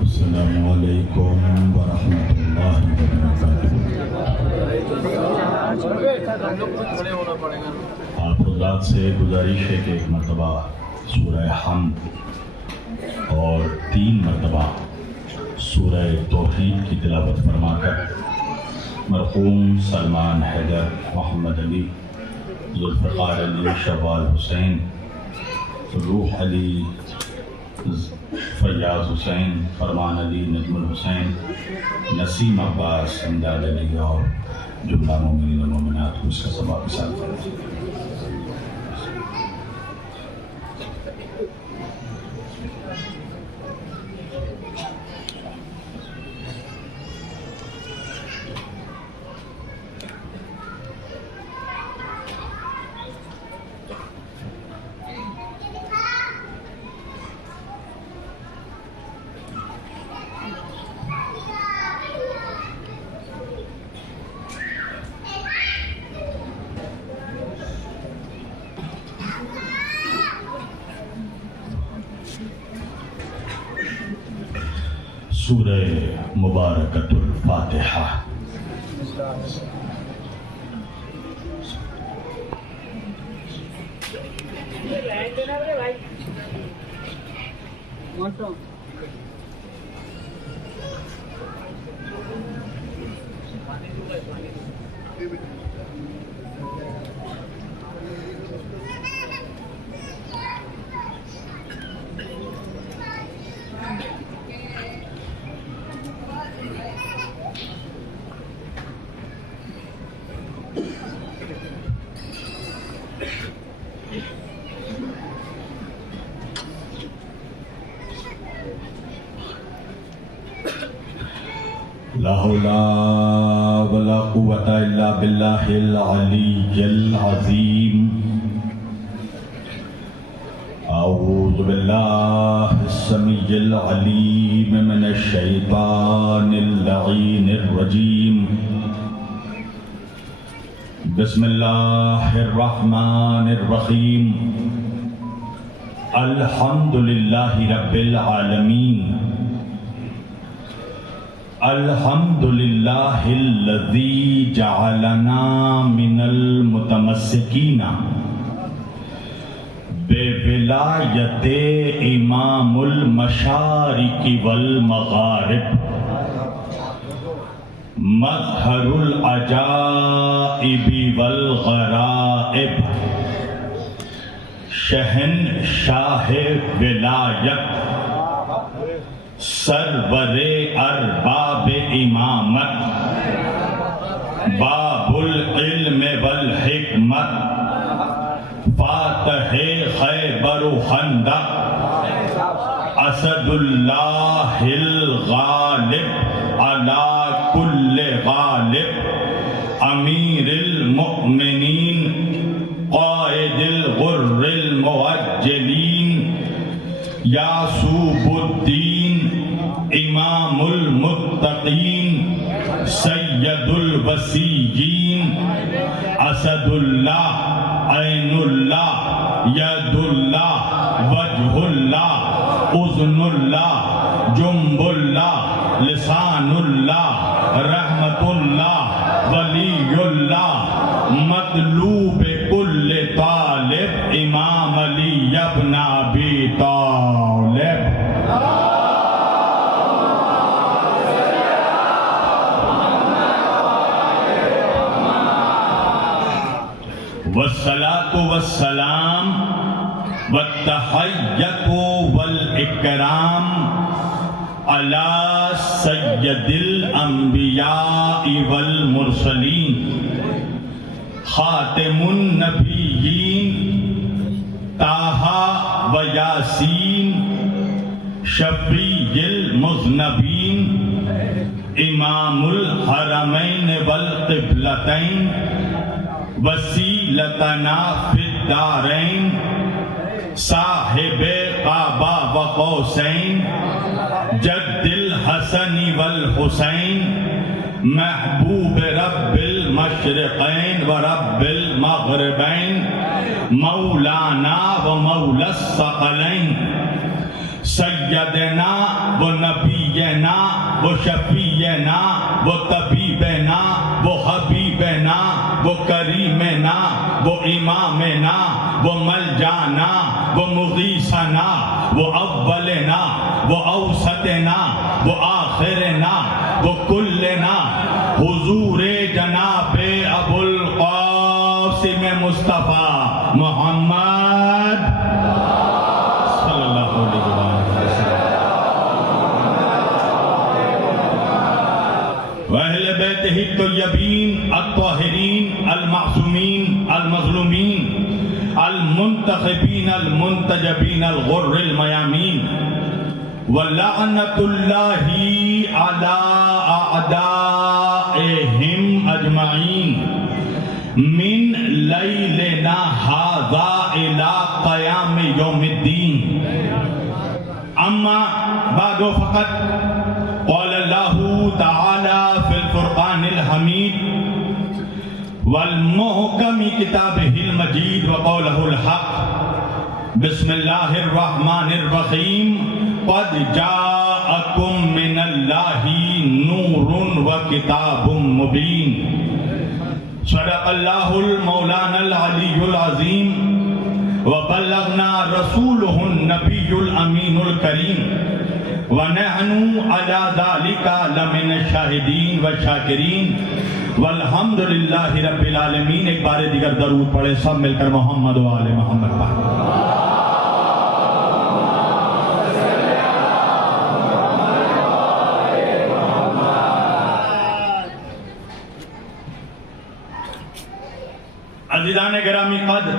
السلام علیکم ورحمۃ اللہ وبرکاتہ۔ آپ حضرات سے گزارش ہے کہ ایک مرتبہ سورہ حمد اور 3 مرتبہ سورہ توحید کی تلاوت فرما کر مرحوم سلمان حیدر، محمد علی، ذوالفقار علی، شوال حسین، روح علی، فیاض حسین، فرمان علی، نجم الحسین، نسیم عباس، امداد علی اور جملہ مومنین و مومنات کو اس کا ثواب حاصل کریں۔ سورہ مبارکۃ الفاتحہ۔ لا حول ولا قوة الا باللہ العلی العظیم۔ اعوذ باللہ السمیع العلیم من الشیطان اللعین الرجیم۔ بسم اللہ الرحمن الرحیم۔ الحمد للہ رب العالمین۔ الحمد للہ الذی جعلنا من المتمسکین بولایت امام المشارق والمغارب، مظہر العجائب والغرائب، شہنشاہ ولایت، سرور ارباب امامت، باب العلم والحکمت، فاتح خیبر و خندق، اسد اللہ الغالب علی کل غالب، امیر المؤمنین، قائد الغر المعجلین، یعصوب الدین، امام المتقین، سید الوسیین، اسد اللہ، عین اللہ، ید اللہ، وجہ اللہ، اذن اللہ، جنب اللہ، لسان اللہ، رحمت اللہ، ولی اللہ، مطلوب کل طالب امام علی ابن ابی طالب. والصلاة والسلام والتحیۃ والاکرام علی سید الانبیاء والمرسلین خاتم النبیین طٰہٰ و یاسین شفیع المذنبین امام الحرمین والقبلتین وسیلتنا فی الدارین صاحب قعبہ و قوسین جد الحسن والحسین محبوب رب المشرقین و رب المغربین مولانا و مولا الثقلین سیدنا و نبینا و شفیعنا و طبیبنا و حبیبنا و کریمنا و امامنا و ملجانا و مغیثنا و اولنا و اوسطنا و آخرنا و کلنا حضور جناب ابو القاسم مصطفیٰ محمد صلی اللہ علیہ وسلم وأہل بیتہ الطیبین الطاہرین المعصومین المظلومین المنتخبین المنتجبین الغر المیامین وَلَعْنَةُ اللَّهِ عَلَىٰ أَعْدَائِهِمْ أَجْمَعِينَ مِنْ لَيْلِنَا هَذَا إِلَىٰ قِيَامِ يَوْمِ الدِّينِ أما بعد فقط قال الله تعالى في الفرقان الحميد والمحكم كتابه المجيد وقوله الحق بسم الله الرحمن الرحيم قد جاءكم من الله نور وكتاب مبين صدق الله المولانا العلي العظيم وبلغنا رسوله النبي الأمين الكريم ونحن على ذلك لمن الشاهدين والشاكرين والحمد لله رب العالمين. ایک بار دیگر درود پڑھے سب مل کر محمد و آل محمد پڑھیں. عزیزان گرامی قدر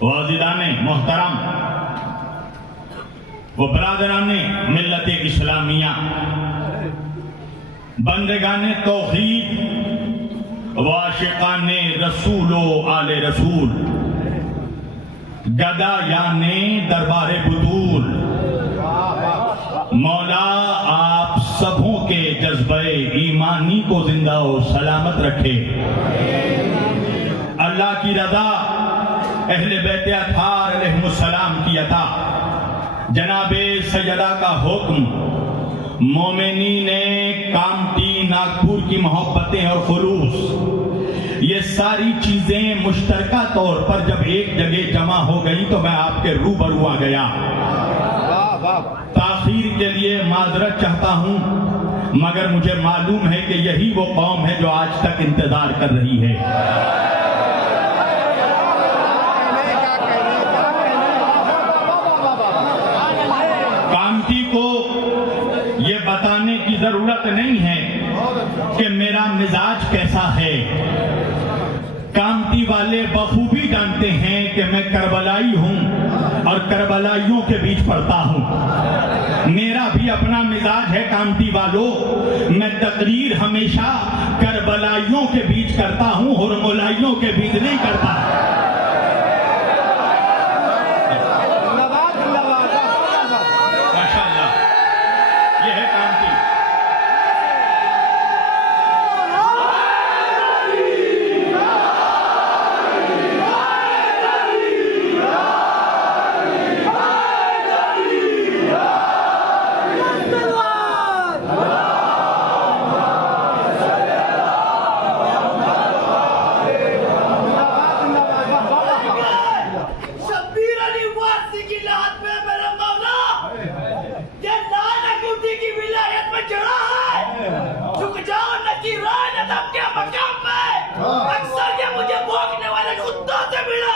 و عزیزان محترم و برادران ملت اسلامیہ بندگان توحید و عاشقان رسول و آل رسول گدایان دربار بطول مولا آپ سبوں کے جذبہ ایمانی کو زندہ و سلامت رکھے. اللہ کی رضا اہل بیت اطہار علیہ السلام کی عطا جناب سیدہ کا حکم مومنین کامٹی ناگپور کی محبتیں اور خلوص یہ ساری چیزیں مشترکہ طور پر جب ایک جگہ جمع ہو گئی تو میں آپ کے روبرو آ گیا. تاخیر کے لیے معذرت چاہتا ہوں مگر مجھے معلوم ہے کہ یہی وہ قوم ہے جو آج تک انتظار کر رہی ہے. کامٹی کو یہ بتانے کی ضرورت نہیں ہے کہ میرا مزاج کیسا ہے. کامٹی والے بخوبی جانتے ہیں کہ میں کربلائی ہوں اور کربلائیوں کے بیچ پڑھتا ہوں. میرا بھی اپنا مزاج ہے کامٹی والوں. میں تقریر ہمیشہ کربلائیوں کے بیچ کرتا ہوں، ہرملائیوں کے بیچ نہیں کرتا. کی رائے ادب کے مقام میں اکثر یہ مجھے بھونکنے والے کتوں سے ملا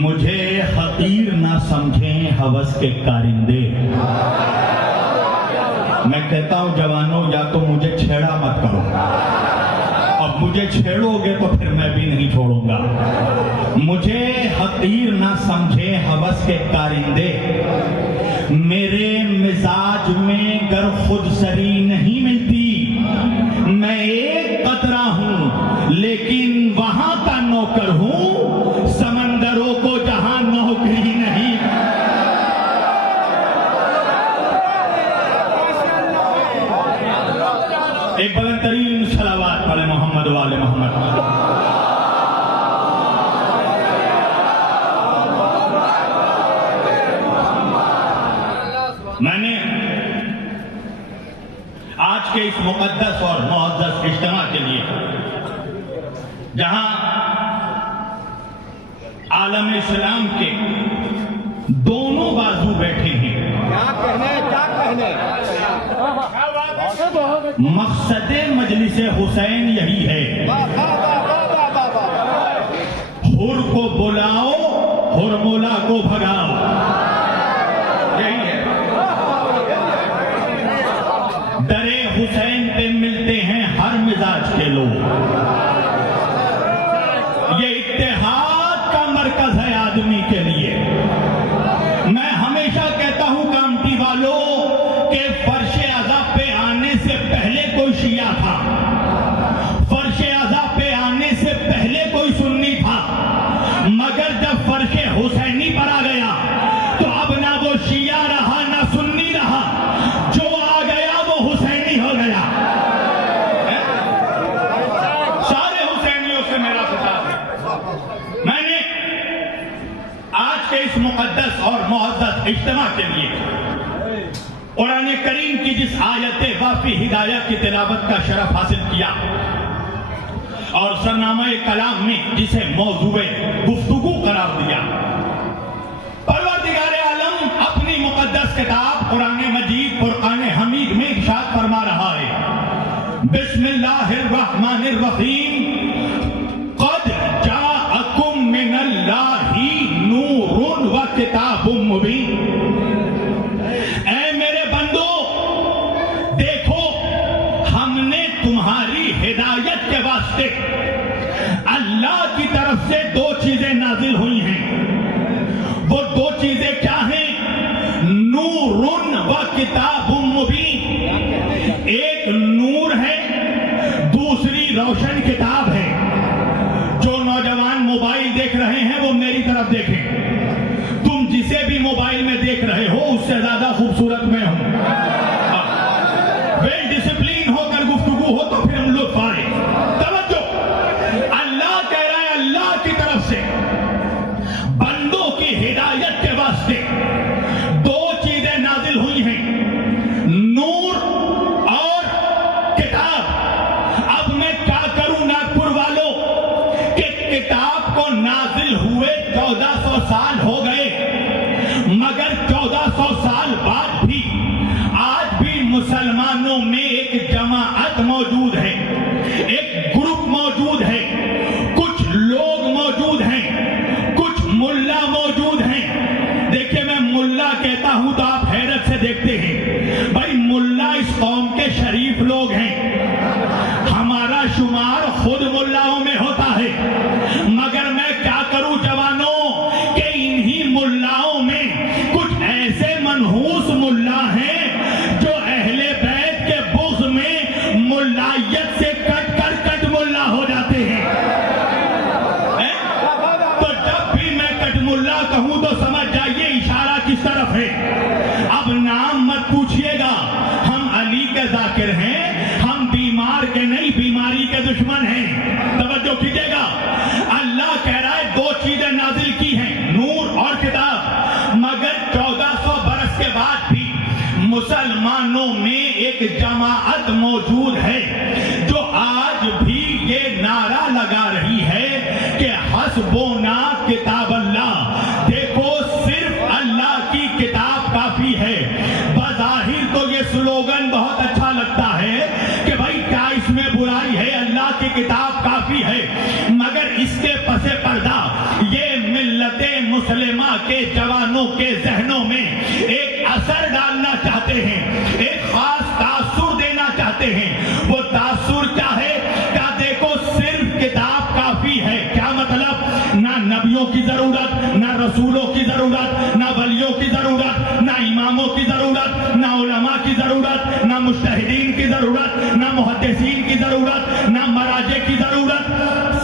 مجھے حقیر نہ سمجھیں ہوس کے کارندے. میں کہتا ہوں جوانوں یا تو مجھے چھیڑا مت کرو, اب مجھے چھیڑو گے تو پھر میں بھی نہیں چھوڑوں گا. مجھے حقیر نہ سمجھیں ہوس کے کارندے, میرے مزاج میں گر خود سری نہیں ملتی. میں ایک قطرہ ہوں لیکن وہاں کا نوکر ہوں, سمندروں کو جہاں نوکری نہیں. ایک بلند ترین صلوات پڑھے محمد و آل محمد. میں نے آج کے اس مقدس اور معزز اجتماع کے لیے, جہاں عالم اسلام کے دونوں بازو بیٹھے ہیں, مقصد مجلس حسین یہی ہے, حر کو بلاؤ, حر مولا کو بھگاؤ. یہی ہے. درے حسین پہ ملتے ہیں ہر مزاج کے لوگ. یہ اتحاد کا مرکز ہے آدمی کے لیے. میں ہمیشہ کہتا ہوں کامٹی والوں کہ فرش عذاب پہ آنے سے پہلے کوئی شیعہ تھا, فرش عذاب پہ آنے سے پہلے کوئی سنی تھا, مگر جب فرش حسینی پر آ گیا تو اب نہ وہ شیعہ رہا نہ سنی رہا, جو آ گیا وہ حسینی ہو گیا. سارے حسینیوں سے میرا خطاب ہے. میں نے آج کے اس مقدس اور معزز اجتماع کے لیے قرآن کریم کی جس آیت وافی ہدایت کی تلاوت کا شرف حاصل کیا اور سرنامہ کلام میں جسے موضوع گفتگو قرار دیا, پروردگار عالم اپنی مقدس کتاب قرآن مجید فرقان حمید میں ارشاد فرما رہا ہے, بسم اللہ الرحمن الرحیم, قد جاءکم من اللہ نور و کتاب مبین. اے میرے بندو, دیکھو ہم نے تمہاری ہدایت کے واسطے اللہ کی طرف سے دو چیزیں نازل ہوئی ہیں. وہ دو چیزیں کیا ہیں؟ نور و کتاب مبین. ایک نور ہے, دوسری روشن کتاب ہے. جو نوجوان موبائل دیکھ رہے ہیں وہ میری طرف دیکھیں. تم جسے بھی موبائل میں دیکھ رہے ہو اس سے زیادہ خوبصورت میں ہوں. ویل ڈسپلین ہو کر گفتگو ہو تو پھر ہم لوگ پائیں. توجہ, اللہ کہہ رہا ہے اللہ کی طرف سے بندوں کی ہدایت کے واسطے دو چیزیں نازل ہوئی ہیں, نور اور کتاب. اب میں کیا کروں ناگپور والوں کہ کتاب کو نازل ہوئے 1400 سال ہو گئے, مگر 1400 سال بعد بھی آج بھی مسلمانوں میں ایک جماعت موجود ہے, ایک گروپ موجود ہے, کچھ لوگ موجود ہیں, کچھ ملا موجود ہیں. دیکھیے میں ملا کہتا ہوں تو آپ حیرت سے دیکھتے ہیں, بھائی ملا اس قوم کے شریف لوگ ہیں, ہمارا شمار خود ملاؤں میں ہوتا ہے, مگر میں کیا کروں جوانوں کہ انہی ملاؤں میں کچھ ایسے منحوس ملا ہیں جو اہل بیت کے بغض میں ملائیت سے کٹ ملا ہو جاتے ہیں. تو جب بھی میں کٹ ملا کہوں تو سمجھ جائیے اشارہ کس طرف ہے. اب نام مت پوچھئے گا, ہم علی کے ذاکر ہیں, ہم بیمار کے نہیں بیماری کے دشمن ہیں. توجہ کیجئے گا, اللہ کہہ رہا ہے دو چیزیں نازل کی ہیں, نور اور کتاب, مگر 1400 برس کے بعد بھی مسلمانوں مسلمانوں میں ایک جماعت موجود ہے جو آج بھی یہ نعرہ لگا رہی ہے کہ حسبنا کتاب اللہ، دیکھو صرف اللہ کی کتاب کافی ہے۔ بظاہر تو یہ سلوگن بہت اچھا لگتا ہے کہ بھائی کیا اس میں برائی ہے، اللہ کی کتاب کافی ہے، مگر اس کے پس پردہ یہ ملت مسلمہ کے جوانوں کے ذہنوں میں ایک اثر ڈالنا چاہتے ہیں، ایک خاص تاثر دینا چاہتے ہیں۔ وہ تاثر کیا ہے؟ کیا دیکھو صرف کتاب کافی ہے۔ کیا مطلب؟ نہ نبیوں کی ضرورت، نہ رسولوں کی ضرورت، نہ ولیوں کی ضرورت، نہ اماموں کی ضرورت، نہ علماء کی ضرورت، نہ مجتہدین کی ضرورت، نہ محدثین کی ضرورت، نہ مراجع کی ضرورت،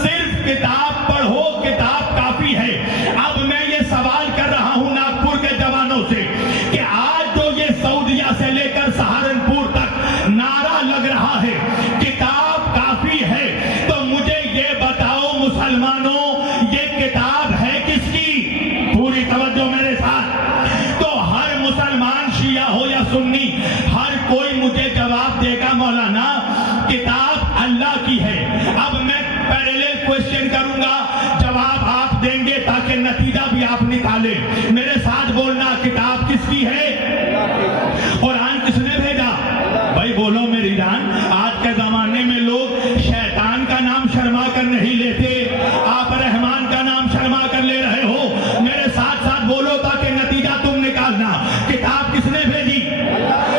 صرف کتاب پڑھو، کتاب کافی ہے۔ اب میں یہ سوال کر رہا ہوں ناگپور کے جوانوں سے کہ آج جو یہ سعودیہ سے لے کر سہارنپور تک نعرہ لگ رہا ہے کتاب کافی ہے، تو مجھے یہ بتاؤ مسلمانوں یہ کتاب ہے کس کی؟ پوری توجہ میرے ساتھ۔ تو ہر مسلمان شیعہ ہو یا سنی، ہر کوئی مجھے جواب دے گا مولانا کتاب اللہ کی ہے۔ اب میں پیرالل کوشچن کروں گا، جواب آپ دیں گے تاکہ نتیجہ بھی آپ نکالیں۔ میرے ساتھ بولنا، کتاب کس کی ہے؟ قرآن کس نے بھیجا؟ بھائی بولو میری جان۔ آج کے زمانے میں لوگ شیطان کا نام شرما کر نہیں لیتے، آپ رحمان کا نام شرما کر لے رہے ہو۔ میرے ساتھ ساتھ بولو تاکہ نتیجہ تم نکالنا۔ کتاب کس نے بھیجی؟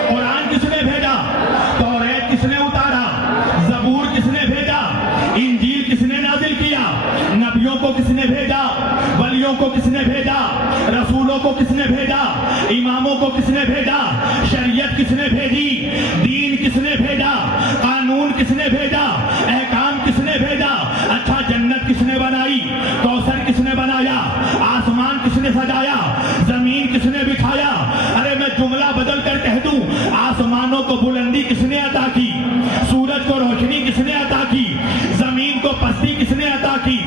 قرآن کس نے بھیجا؟ توریت کس نے اتارا؟ زبور کس نے بھیجا؟ انجیل کس نے نازل کیا؟ نبیوں کو کس نے بھیجا؟ ولیوں کو کس نے بھیجا؟ رسولوں کو کس نے بھیجا؟ اماموں کو کس نے بھیجا؟ شریعت کس نے بھیجی؟ دین کس نے بھیجا؟ قانون کس نے بھیجا؟ احکام کس نے بھیجا؟ اچھا جنت کس نے بنائی؟ کوثر کس نے بنایا؟ آسمان کس نے سجایا؟ زمین کس نے بچھایا؟ ارے میں جملہ بدل کر کہہ دوں، آسمانوں کو بلندی کس نے عطا کی؟ سورج کو روشنی کس نے عطا کی؟ زمین کو پستی کس نے عطا کی؟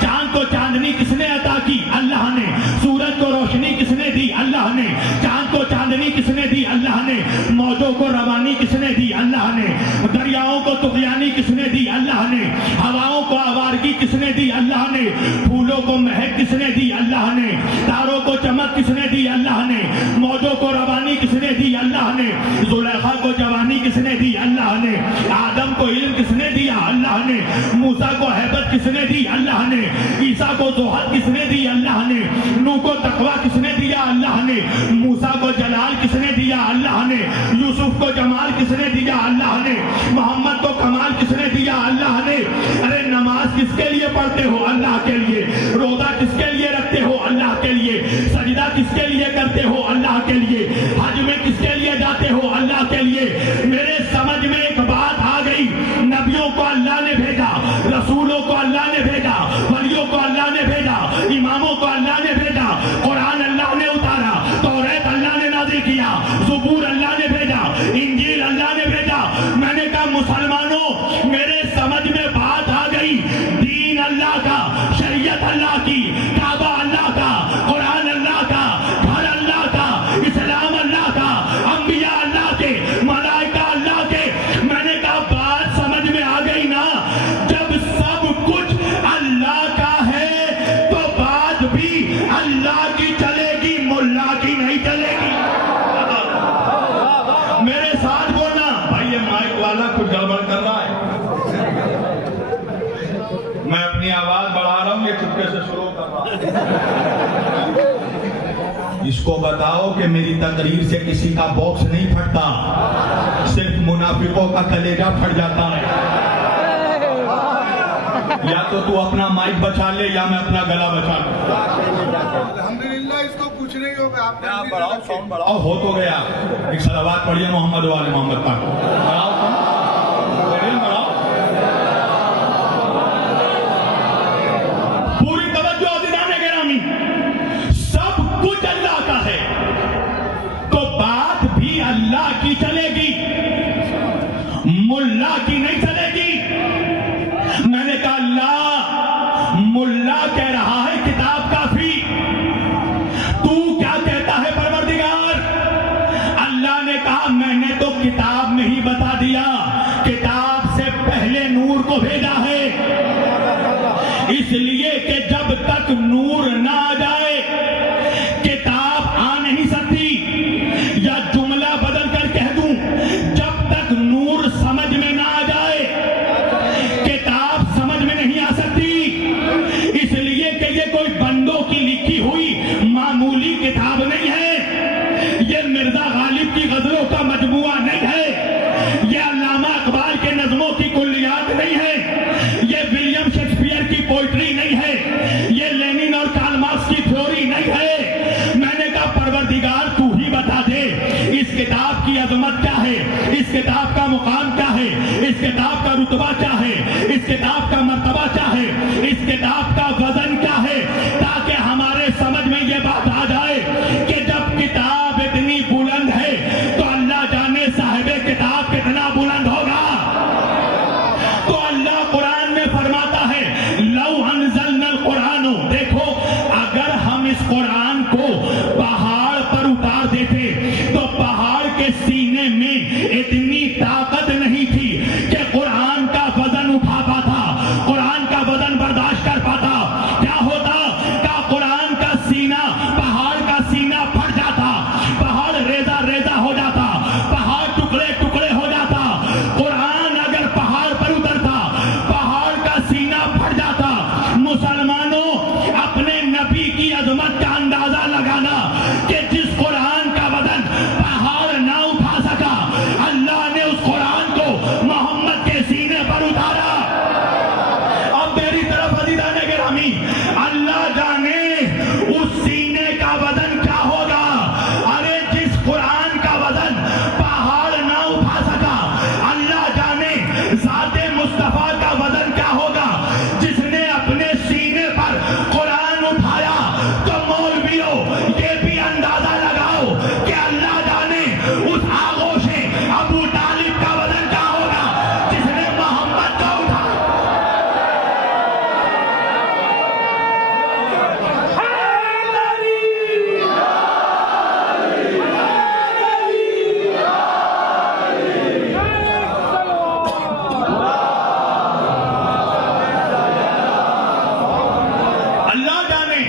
چاند کو چاندنی کس نے عطا کی؟ اللہ نے۔ سورج کو روشنی کس نے دی؟ اللہ نے۔ چاند کو چاندنی کس نے دی؟ اللہ نے۔ موجوں کو روانی کس نے دی؟ اللہ نے۔ دریاؤں کو طغیانی کس نے دی؟ اللہ نے۔ ہواؤں کو آوارگی کس نے دی؟ اللہ نے۔ پھولوں کو مہک کس نے دی؟ اللہ نے۔ تاروں کو چمک کس نے دی؟ اللہ نے۔ موجوں کو روانی کس نے دی؟ اللہ نے۔ زلیخا کو جوانی کس نے دی؟ اللہ نے۔ آدم کو علم کس نے دیا؟ اللہ نے۔ موسیٰ کو ہیبت کس نے دی؟ اللہ نے۔ عیسیٰ کو زہد کس نے دی؟ اللہ نے۔ نوح کو تقویٰ کس نے دیا؟ اللہ نے۔ موسیٰ کو جلال کس نے دیا؟ اللہ نے۔ یوسف کو جمال کس نے دیا؟ اللہ نے۔ محمد کو کمال کس نے دیا؟ اللہ نے۔ ارے نماز کس کے لیے پڑھتے ہو؟ اللہ کے لیے۔ روزہ کس کے لیے رکھتے ہو؟ اللہ کے لیے۔ سجدہ کس کے لیے کرتے ہو؟ اللہ کے لیے۔ حج میں کس کے لیے جاتے ہو؟ اللہ کے لیے۔ میرے سمجھ میں ایک بات آ گئی، نبیوں کو اللہ نے بھیجا، رسولوں کو اللہ نے بھیجا، ولیوں کو اللہ نے بھیجا، اماموں کو اللہ نے بھیجا، قرآن اللہ نے اتارا، توریت اللہ نے نازل کیا، زبور اللہ نے بھیجا، انجیل اللہ نے بھیجا۔ میں نے کہا مسلمانوں میرے سمجھ میں بات آ گئی، دین اللہ کا، شریعت اللہ کی، کعبہ اللہ کا، قرآن اللہ کا، گھر اللہ کا، اسلام اللہ کا، انبیاء اللہ کے، ملائکہ اللہ کے۔ میں نے کہا بات سمجھ میں آ گئی نا؟ جب سب کچھ اللہ کا ہے تو بات بھی اللہ کی چلے گی، ملا کی نہیں چلے گی۔ میرے ساتھ بولنا۔ بھائی یہ مائک والا کچھ گڑبڑ کر رہا ہے، میں اپنی آواز بڑھا رہا ہوں، یہ چپکے سے شروع کر رہا ہے۔ اس کو بتاؤ کہ میری تقریر سے کسی کا باکس نہیں پھٹتا، صرف منافقوں کا کلیجہ پھٹ جاتا ہے۔ یا تو اپنا مائک بچا لے یا میں اپنا گلا بچا لوں۔ الحمدللہ اس کو کچھ نہیں ہوگا، آپ بڑھاؤ، ساؤنڈ بڑھاؤ، ہو تو گیا۔ ایک صلوات پڑھیے محمد والے محمد پاک۔ بڑھاؤ بڑھاؤ۔ پوری توجہ عزیزان گرامی، سب کچھ اللہ کا ہے تو بات بھی اللہ کی چلے گی، ملا کی نہیں چلے گی۔ میں نے کہا اللہ، ملا کہہ رہا ہے کتاب کافی، تو کیا کہتا ہے پروردگار؟ اللہ نے کہا میں نے تو کتاب میں ہی بتا دیا، کتاب سے پہلے نور کو بھیجا ہے، اس لیے کہ جب تک نور نہ آ جائے کتاب آ نہیں سکتی۔ یا جملہ بدل کر کہہ دوں، جب تک نور سمجھ میں نہ آ جائے کتاب سمجھ میں نہیں آ سکتی، اس لیے کہ یہ کوئی بندوں کی لکھی ہوئی معمولی کتاب نہیں ہے، یہ مرزا غالب کی غزلوں کا مجموعہ نہیں ہے، یہ علامہ اقبال کے نظموں کی کلیات نہیں ہے، یہ ولیم شیکسپیئر کی پوئٹری نہیں ہے، یہ لینن اور کارل مارکس کی تھیوری نہیں ہے۔ میں نے کہا پروردگار تو ہی بتا دے اس کتاب کی عظمت کیا ہے، اس کتاب کا مقام کیا ہے، اس کتاب کا رتبہ کیا ہے، اس کتاب کا مرتبہ کیا ہے، اس کتاب کا وزن کیا ہے، تاکہ ہمارے سمجھ میں یہ بات آ جائے کہ جب کتاب اتنی بلند ہے تو اللہ جانے صاحب کتاب کتنا بلند ہوگا۔ تو اللہ قرآن میں فرماتا ہے لو انزلنا القرآن، دیکھو اگر ہم اس قرآن کو پہاڑ پر اتار دیتے تو پہاڑ کے سینے میں اتنی طاقت نہیں تھی کہ قرآن کا وزن اٹھا پاتا، قرآن کا وزن برداشت کر پاتا۔ کیا ہوتا کہ قرآن کا سینہ، پہاڑ کا سینہ پھٹ جاتا، پہاڑ ریزہ ریزہ ہو جاتا، پہاڑ ٹکڑے ٹکڑے ہو جاتا۔ قرآن اگر پہاڑ پر اترتا پہاڑ کا سینہ پھٹ جاتا۔ مسلمانوں اپنے نبی کی عظمت کا اندازہ لگانا کہ جس قرآن کا وزن پہاڑ نہ اٹھا سکا، اللہ نے اس قرآن کو محمد کے سینے پر اتارا۔ اب میری طرف عزیزان گرامی، اللہ جانے اس سینے کا وزن کیا ہوگا۔ ارے جس قرآن کا وزن پہاڑ نہ اٹھا سکا، اللہ جانے ذات مصطفیٰ کا وزن کیا ہوگا جس نے اپنے سینے پر قرآن اٹھایا۔ تو مولویوں یہ بھی اندازہ لگاؤ کہ اللہ جانے اس آغوش ابو طالب کا وزن کیا ہوگا جس نے محمد کا اٹھایا۔ اللہ جانے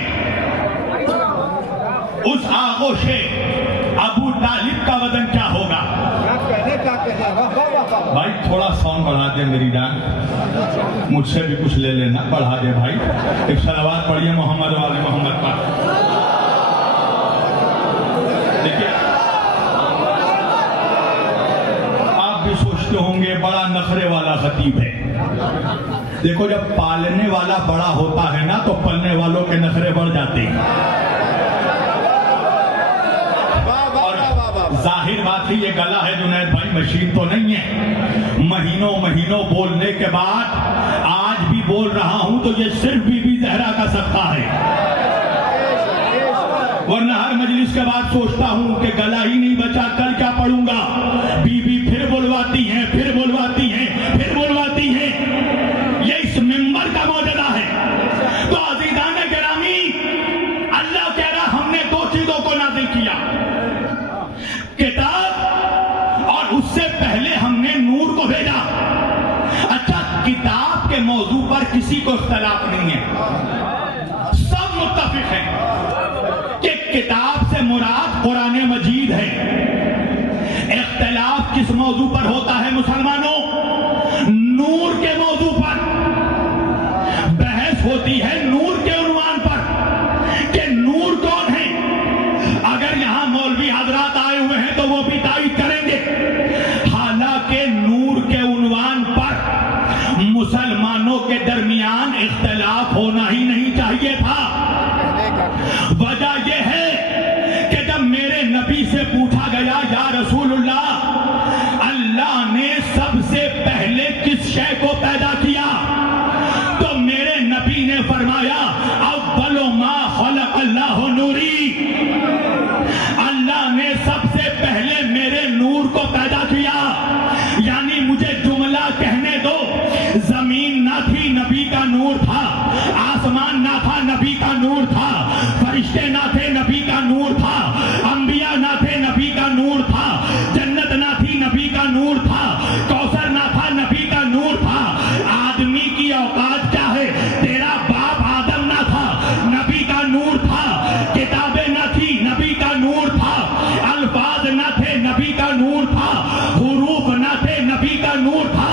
اس آغوش ابو طالب کا وزن کیا ہوگا۔ بھائی تھوڑا ساؤنڈ بڑھا دے میری جان، مجھ سے بھی کچھ لے لینا، بڑھا دے بھائی۔ ایک صلوات پڑھیے محمد والے محمد پر۔ دیکھیے آپ بھی سوچتے ہوں گے بڑا نخرے والا خطیب ہے۔ دیکھو جب پالنے والا بڑا ہوتا ہے نا تو پلنے والوں کے نخرے بڑھ جاتے ہیں۔ ظاہر بات ہے یہ گلا ہے جنید بھائی، مشین تو نہیں ہے۔ مہینوں مہینوں بولنے کے بعد آج بھی بول رہا ہوں تو یہ صرف بی بی زہرا کا صدقہ ہے، ورنہ ہر مجلس کے بعد سوچتا ہوں کہ گلا ہی نہیں بچا، کل کیا پڑھوں گا۔ بی بی پھر بلواتی ہیں، پھر بلواتی ہیں، پھر بلواتی ہیں۔ یہ اس ممبر کا معجزہ ہے۔ تو عزیزان گرامی، اللہ کہہ رہا ہم نے دو چیزوں کو نازل کیا، کتاب اور اس سے پہلے ہم نے نور کو بھیجا۔ اچھا کتاب کے موضوع پر کسی کو اختلاف نہیں ہے، سب متفق ہیں کہ کتاب سے مراد قرآن مجید ہے۔ اختلاف کس موضوع پر ہوتا ہے مسلمانوں؟ نور کے موضوع پر بحث ہوتی ہے، نور کے عنوان پر کہ نور کون ہے۔ اگر یہاں مولوی حضرات آئے ہوئے ہیں تو وہ بھی تائید کریں گے، حالانکہ نور کے عنوان پر مسلمانوں کے درمیان اختلاف ہونا ہی نہیں چاہیے تھا۔ وجہ یہ ہے کہ جب میرے نبی سے پوچھا گیا یا رسول اللہ، اللہ نے سب سے پہلے کس شے کو پیدا کیا، تو میرے نبی نے فرمایا اول ما خلق اللہ نوری، اللہ نے سب سے پہلے میرے نور کو پیدا کیا۔ یعنی مجھے جملہ کہنے دو، زمین نہ تھی نبی کا نور تھا، آسمان نہ تھا نبی کا نور تھا، فرشتے نہ تھے نبی کا نور تھا، انبیاء نہ تھے نبی کا نور تھا، جنت نہ تھی نبی کا نور تھا، کوثر نہ تھا، نبی کا نور تھا۔ آدمی کی اوقات کیا ہے؟ تیرا باپ آدم نہ تھا، نبی کا نور تھا۔ کتابیں نہ تھی، نبی کا نور تھا۔ الفاظ نہ تھے، نبی کا نور تھا۔ حروف نہ تھے، نبی کا نور تھا۔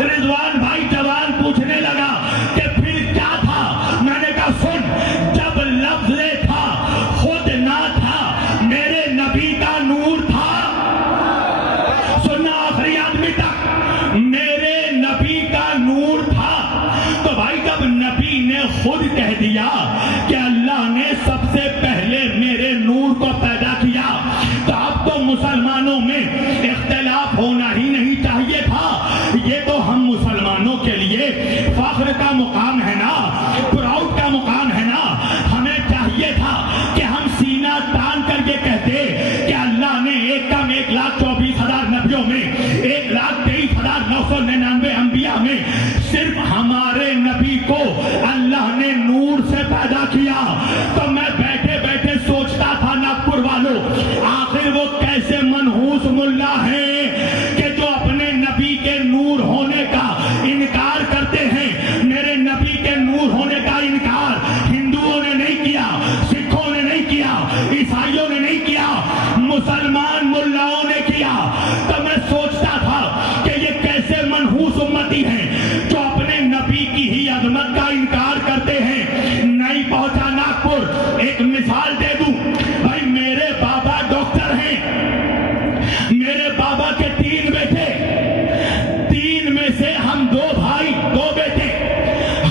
رضوان بھائی جوان پوچھنے لگا کہ پھر کیا تھا؟ میں نے کہا سن، جب لفظ تھا خود نہ تھا، میرے نبی کا نور تھا۔ سننا آخری آدمی تک، میرے نبی کا نور تھا۔ تو بھائی جب نبی نے خود کہہ دیا کہ اللہ نے سب سے پہلے میرے نور کو پیدا کیا، تو اب تو مسلمانوں میں اختلاف ہونا ہی نہیں چاہیے تھا۔ یہ تو ہم مسلمانوں کے لیے فخر کا مقام ہے نا، پراؤڈ کا مقام ہے نا۔ ہمیں چاہیے تھا کہ ہم سینہ تان کر یہ کہتے کہ اللہ نے 1,24,000 نبیوں میں 1,23,999 انبیاء میں صرف ہمارے نبی کو اللہ نے نور سے پیدا کیا۔ تو میں بیٹھے بیٹھے سوچتا تھا ناگپور والوں، آخر وہ کیسے منحوس ملا ہیں کہ جو اپنے نبی کے نور ہونے کا انکار کرتے ہیں۔ میرے نبی کے نور ہونے کا انکار ہندوؤں نے نہیں کیا، سکھوں نے نہیں کیا، عیسائیوں نے نہیں کیا، مسلمان ملاؤں نے کیا۔ تو میں سوچتا تھا کہ یہ کیسے منحوس امتی ہیں جو اپنے نبی کی ہی عظمت کا انکار کرتے ہیں۔ نہیں پہنچا ناگپور، ایک مثال دے دوں بھائی، میرے بابا ڈاکٹر ہیں، میرے بابا کے 3 بیٹے، 3 میں سے ہم 2 بھائی 2 بیٹے،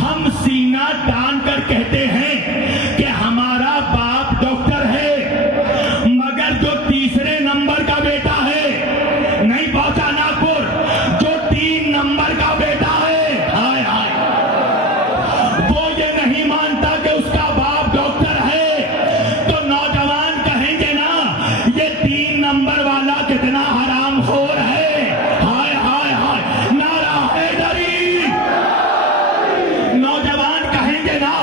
ہم سینہ تان کر کہتے ہیں کہ ہمارا باپ ڈاکٹر ہے، مگر جو تیسرے نمبر کا بیٹا ہے، نہیں پہنچا ناگپور، جو 3 نمبر کا بیٹا ہے، ہائے ہائے، وہ یہ نہیں مانتا کہ اس کا باپ ڈاکٹر ہے۔ تو نوجوان کہیں گے نا یہ 3 نمبر والا کتنا حرام خور ہے، ہائے ہائے ہائے، نعرہ حیدری۔ نوجوان کہیں گے نا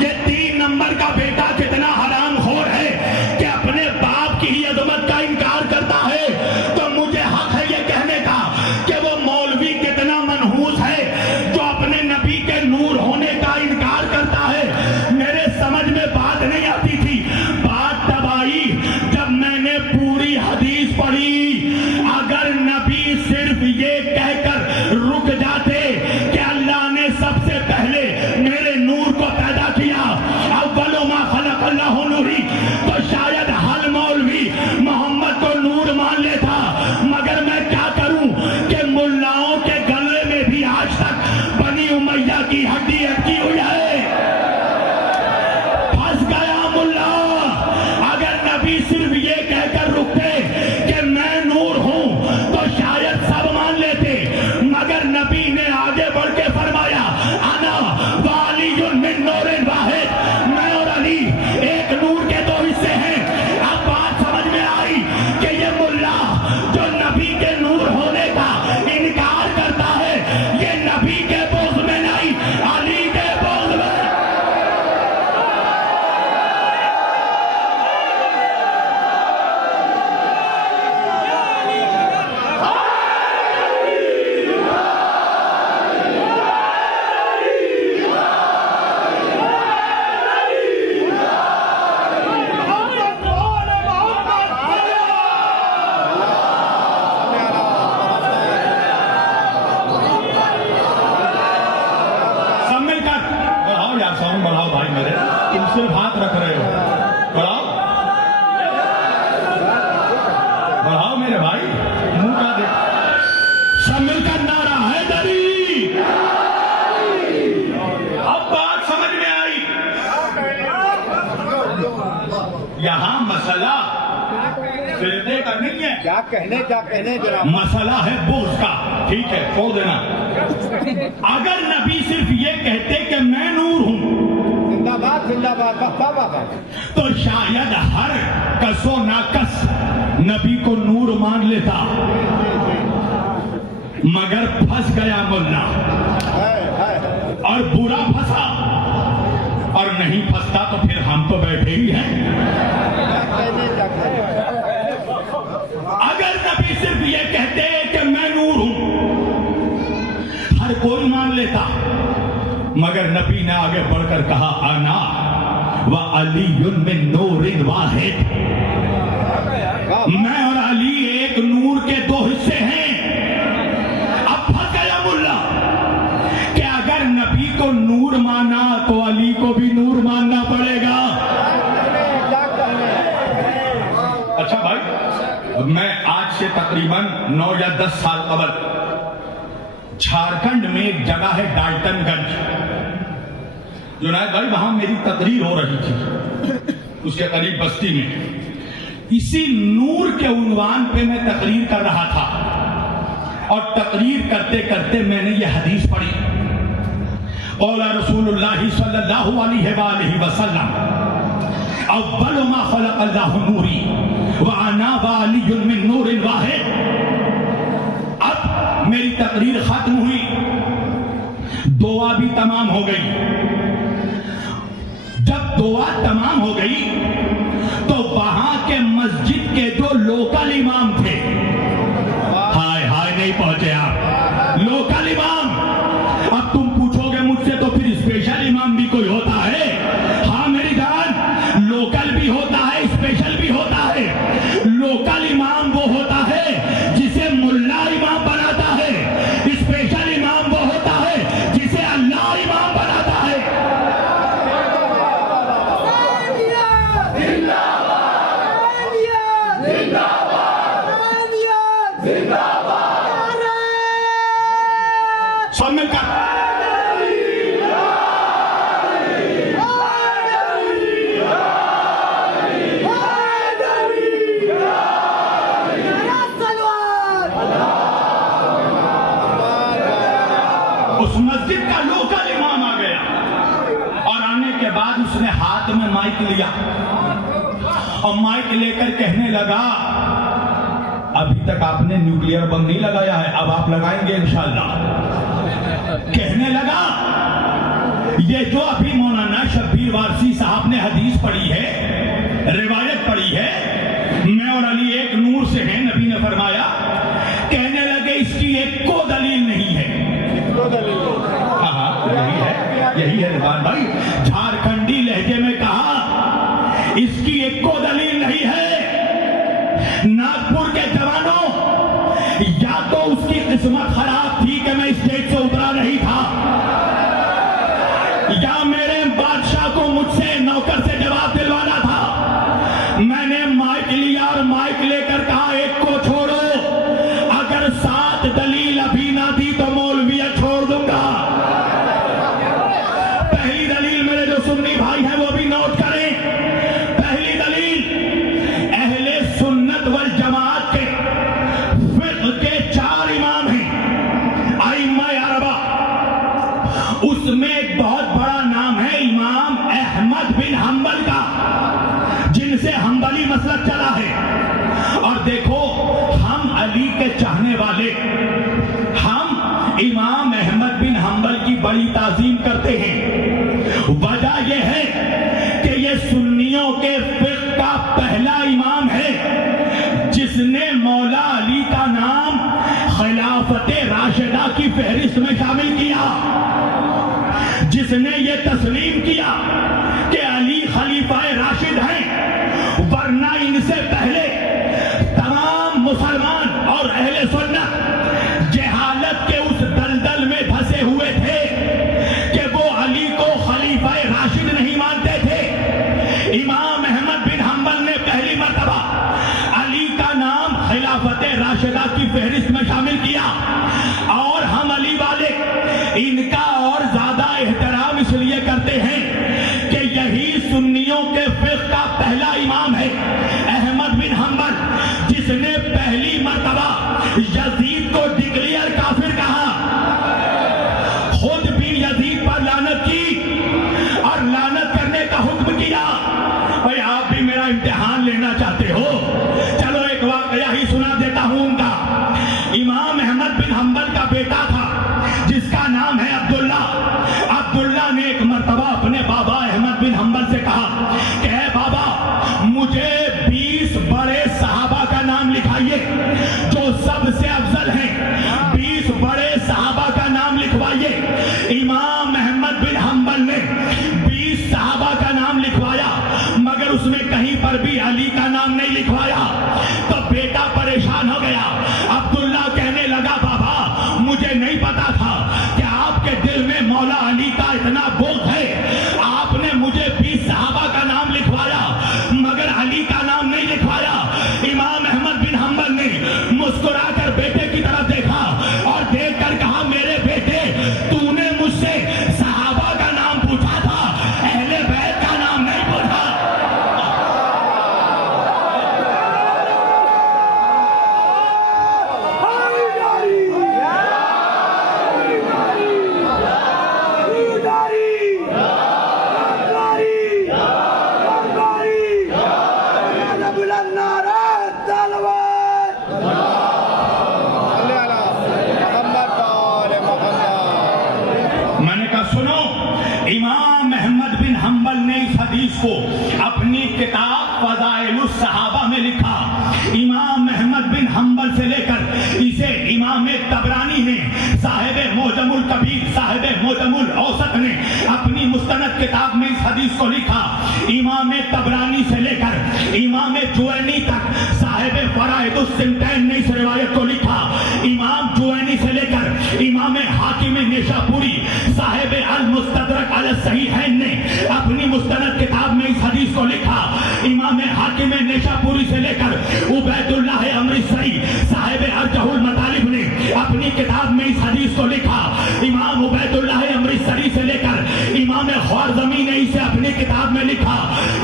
یہ 3 نمبر کا بیٹا کتنا حرام خور ہے کہ اپنے باپ کی ہی عظمت کا انکار کرتا ہے۔ تو مجھے حق ہے یہ کہنے کا کہ وہ مولوی کتنا منحوس ہے جو اپنے نبی کے نور ہونے کا انکار کرتا ہے۔ میرے سمجھ میں بات نہیں آتی تھی، بات تب آئی جب میں نے پوری حدیث پڑھی۔ اگر نبی صرف یہ کہہ کر رک جاتے کہ اللہ نے سب سے پہلے میرے نور کو پیدا کیا، اول ما خلق اللہ نوری، تو شاید ہر مولوی محمد کو نور مان لیتا۔ مگر میں کیا کروں کہ ملاؤں کے گلے میں بھی آج تک بنی امیہ کی ہڈی اٹکی ہوئی ہے۔ پھنس گیا ملا۔ اگر نبی صرف یہ کہہ کر رکتے کہ میں نور ہوں تو شاید سب مان لیتے، مگر نبی نے آگے بڑھ کے فرمایا انا وعلی من نور واحد، میں اور علی ایک نور کے 2 حصے ہیں۔ اب بات سمجھ میں آئی کہ یہ ملا جو نبی کے نور ہونے کا انکار کرتا ہے، یہ نبی کے بغض میں نہیں، علی کے بغض میں۔ سب مل کر بڑھاؤ یار، ساؤنڈ بڑھاؤ بھائی میرے، تم صرف ہاتھ رکھ رہے ہو، بڑھاؤ بڑھاؤ میرے بھائی، منہ کا دیکھ، سب مل کر نعرہ حیدری۔ اب بات سمجھ میں آئی۔ یہاں مسئلہ فردے کا نہیں ہے، کیا کہنے جناب، مسئلہ ہے بغض کا، ٹھیک ہے چھوڑ دینا۔ اگر نبی صرف یہ کہتے کہ میں نور ہوں زندہ باد زندہ باد، بابا، تو شاید ہر کس و ناکس نبی کو نور مان لیتا، مگر پھنس گیا ملا، اور برا پھنسا، اور نہیں پھنستا تو پھر ہم تو بیٹھے ہی ہیں۔ اگر نبی صرف یہ کہتے کہ میں مگر نبی نے آگے بڑھ کر کہا انا وعلی من نور واحد، میں اور علی ایک نور کے دو حصے ہیں۔ اب پھنس گیا ملا کہ اگر نبی کو نور مانا تو علی کو بھی نور ماننا پڑے گا۔ اچھا بھائی، میں آج سے تقریباً 9 یا 10 سال قبل جھارکھنڈ میں ایک جگہ ہے ڈالٹن گنج، جنید بھائی وہاں میری تقریر ہو رہی تھی، اس کے قریب بستی میں۔ اسی نور کے عنوان پہ میں تقریر کر رہا تھا، اور تقریر کرتے کرتے میں نے یہ حدیث پڑھی، قول رسول اللہ صلی اللہ علیہ وآلہ وسلم اول ما خلق اللہ نوری وانا وعلی من نور واحد۔ اب میری تقریر ختم ہوئی، دعا بھی تمام ہو گئی۔ جب دعا تمام ہو گئی تو وہاں کے مسجد کے جو لوکل امام تھے، ہائے ہائے نہیں پہنچے آپ، لوکل امام، اب تم پوچھو گے مجھ سے تو پھر اسپیشل امام بھی کوئی ہوتا ہے؟ ہاں میری جان، لوکل بھی ہوتا ہے، اسپیشل بھی ہوتا ہے۔ لوکل امام وہ ہوتا ہے جسے ملا امام بناتا ہے، اسپیشل امام وہ ہوتا ہے جسے اللہ امام بناتا ہے۔ سب مل کر اس مسجد کا لوکل امام آ گیا، اور آنے کے بعد اس نے ہاتھ میں مائک لیا، اور مائک لے کر کہنے لگا ابھی تک آپ نے نیوکلیئر بم نہیں لگایا ہے، اب آپ لگائیں گے انشاءاللہ۔ کہنے لگا یہ جو ابھی مولانا شبیر وارسی صاحب نے حدیث پڑھی ہے، روایت پڑھی ہے، میں اور علی ایک نور سے ہیں، نبی نے فرمایا، کہنے لگے اس کی ایک کو دلیل نہیں ہے۔ یہی ہے رضوان بھائی، جھارکھنڈی لہجے میں کہا اس کی ایک کو دلیل نہیں ہے۔ ناگپور کے جوانوں، یا تو اس کی قسمت خراب تھی کہ میں اسٹیج سے اترا نہیں تھا، یا میرے بادشاہ کو مجھ سے نوکر سے جواب دلوانا تھا۔ میں نے مائک لیا اور مائک لے کر کہا ایک کو چھوڑو، اگر 7 دلیل ابھی نہ دی تو مولویہ چھوڑ دوں گا۔ پہلی دلیل میرے جو سنی بھائی ہیں وہ بھی نوٹ کریں، پہلی دلیل اہل سنت والجماعت کے فقہ کے 4 امام ہیں، ائمہ اربعہ، اس میں ایک بہت بڑا نام ہے امام احمد بن حنبل کا، جن سے حنبلی مسلک چلا ہے۔ اور دیکھو ہم علی کے چاہنے والے، ہم امام احمد بن حنبل کی بڑی تعظیم کرتے ہیں۔ وجہ یہ ہے کہ یہ سنیوں کے فقہ کا پہلا امام ہے جس نے مولا علی کا نام خلافت راشدہ کی فہرست میں شامل کیا، جس نے یہ تسلیم کیا کہ علی خلیفہ راشد ہیں، ورنہ ان سے پہلے تمام مسلمان اور اہل سنت جہالت کے اس دلدل میں پھنسے ہوئے تھے کہ وہ علی کو خلیفہ راشد نہیں مانتے تھے۔ امام احمد بن حنبل نے پہلی مرتبہ علی کا نام خلافت راشدہ کی فہرست میں شامل کیا، اور ہم علی والے ان کا اور زیادہ احترام اس لیے کرتے ہیں کہ یہی سنیوں کے فقہ کا پہلا امام ہے احمد بن حنبل، جس نے پہلی مرتبہ یزید کو ڈکلیئر کافر کہا، خود بھی یزید پر لعنت کی اور لعنت کرنے کا حکم کیا۔ بھائی آپ بھی میرا امتحان لینا چاہتے ہو؟ چلو ایک واقعہ ہی سنا دیتا ہوں ان کا۔ امام احمد بن حنبل کا بیٹا تھا جس کا نام ہے عبداللہ۔ عبداللہ نے ایک مرتبہ اپنے بابا احمد بن حنبل سے کہا کہ اے بابا، مجھے 20 بڑے صحابہ کا نام لکھائیے جو سب سے افضل ہیں، 20 بڑے صحابہ کا نام لکھوائیے۔ امام احمد بن حنبل مجھے نہیں پتا تھا کہ آپ کے دل میں مولا علی کا اتنا بغض ہے. آپ نے مجھے 20 صحابہ کا نام لکھوایا مگر علی کا نام نہیں لکھوایا. امام احمد بن حنبل نے مسکرا کر بیٹے کی طرف دیکھا اور دیکھ کر کہا میرے بیٹے تو نے مجھ سے صحابہ کا نام پوچھا تھا, اہل بیت کا نام نہیں پوچھا. میں نے کہا سنو, امام احمد بن حنبل نے اس حدیث کو اپنی کتاب فضائل الصحابہ میں لکھا. امام احمد بن حنبل سے لے کر اسے امام طبرانی نے صاحب معجم الکبیر, صاحب معجم الاوسط نے اپنی مستند کتاب میں اس حدیث کو لکھا. امام طبرانی سے لے کر امام جوینی تک صاحب فرائض السنتین نے اس روایت کو لکھا. امام جوینی سے لے کر امام حاکم نیشاپوری صاحب المستدرک علی الصحیحین نے اپنی مستند کتاب میں اس حدیث کو لکھا. امام حاکم نیشاپوری سے لے کر عبید اللہ امرتسری صاحب ارجح المطالب نے اپنی کتاب میں اس حدیث کو لکھا. امام عبید اللہ امرتسری سے لے کر امام خوارزمی نے اسے اپنی کتاب میں لکھا.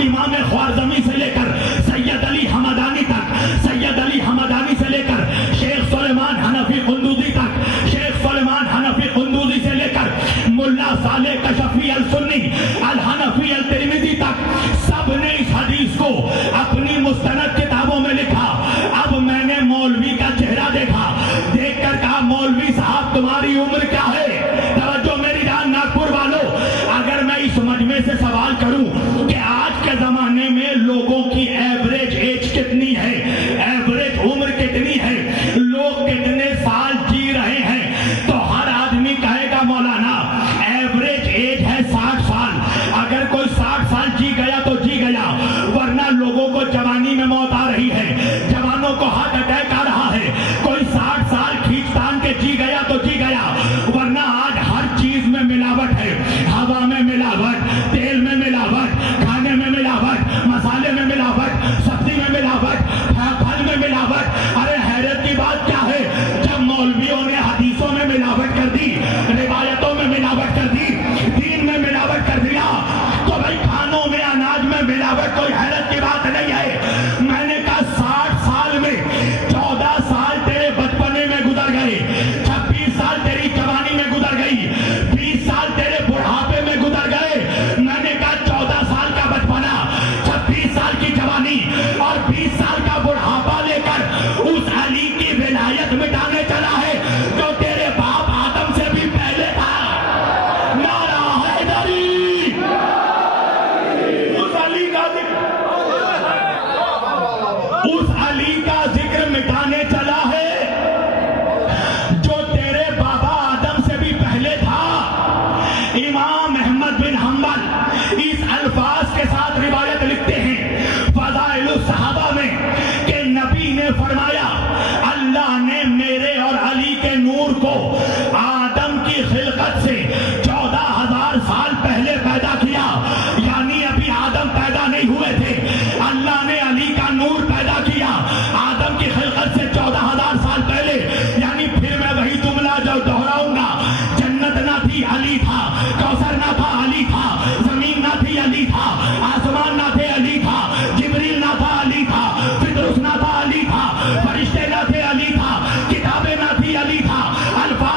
امام خوارزمی سے لے کر سید علی حمدانی تک, سید علی حمدانی سے لے کر شیخ سلیمان حنفی قندوزی تک, شیخ سلیمان حنفی قندوزی سے لے کر ملا صالح کشفی السنی الحنفی الترمذی تک سب نے اس حدیث کو اپنی مستند کتابوں میں لکھا. اب میں نے مولوی کا چہرہ دیکھا, دیکھ کر کہا مولوی صاحب تمہاری عمر کیا ہے؟ توجہ میری جان ناگپور والوں, اگر میں اس مجمع سے سوال کروں کہ آج کے زمانے میں لوگوں کی ایوریج ایج کتنی ہے, ایوریج عمر کتنی ہے, لوگ کتنے سال جی رہے ہیں, تو ہر آدمی کہے گا مولانا ایوریج ایج ہے 60 سال. اگر کوئی 60 سال جی گیا تو جی گیا, ورنہ لوگوں کو جوانی میں موت آ رہی ہے, جوانوں کو ہارٹ اٹیک آ رہا ہے. کوئی 60 سال کھینچ تان کے جی گیا تو جی گیا, ورنہ آج ہر چیز میں ملاوٹ ہے. ہوا میں ملاوٹ, تیل میں ملاوٹ, کھانے میں ملاوٹ, مسالے میں ملاوٹ, سبزی میں ملاوٹ, پھل میں ملاوٹ. ارے حیرت کی بات کیا ہے, جب مولویوں نے حدیثوں میں ملاوٹ کر دی, روایتوں میں ملاوٹ کر دی, دین میں ملاوٹ کر دیا, تو بھائی کھانوں میں, اناج میں ملاوٹ کوئی حیرت کی بات نہیں ہے. میں نے کہا 60 سال میں 14 سال تیرے بچپنے میں گزر گئے, 26 سال تیری جوانی میں گزر گئی, 20 سال تیرے بڑھاپے میں گزر گئے. میں نے کہا 14 سال کا بچپنا, 26 سال کی جوانی اور 20 سال کا بڑھاپا لے کر اس علی کی ولایت مٹانے چلا ہے جو تیرے باپ آدم سے بھی پہلے تھا. نعرہ حیدری, اس علی کا ذکر, اس علی کا ذکر مٹانے چلا ہے جو تیرے بابا آدم سے بھی پہلے تھا. امام احمد بن حنبل اس الفاظ کے ساتھ روایت لکھتے ہیں فضائل الصحابہ میں کہ نبی نے فرمایا اللہ نے میرے اور علی کے نور کو آدم کی خلقت سے 14,000 سال پہلے پیدا کیا. یعنی ابھی آدم پیدا نہیں ہوئے تھے, اللہ نے علی کا نور پیدا کیا آدم کی خلقت سے 14,000 سال پہلے. یعنی پھر میں وہی جملہ جو دہراؤں گا, جنت نہ تھی علی تھا, کوثر نہ تھا علی تھا, زمین نہ تھی علی تھا, آسمان نہ تھے علی تھا, جبریل نہ تھا علی تھا, فطرس نہ تھا علی تھا, فرشتے نہ تھے علی تھا, کتابیں نہ تھی علی تھا. الفاظ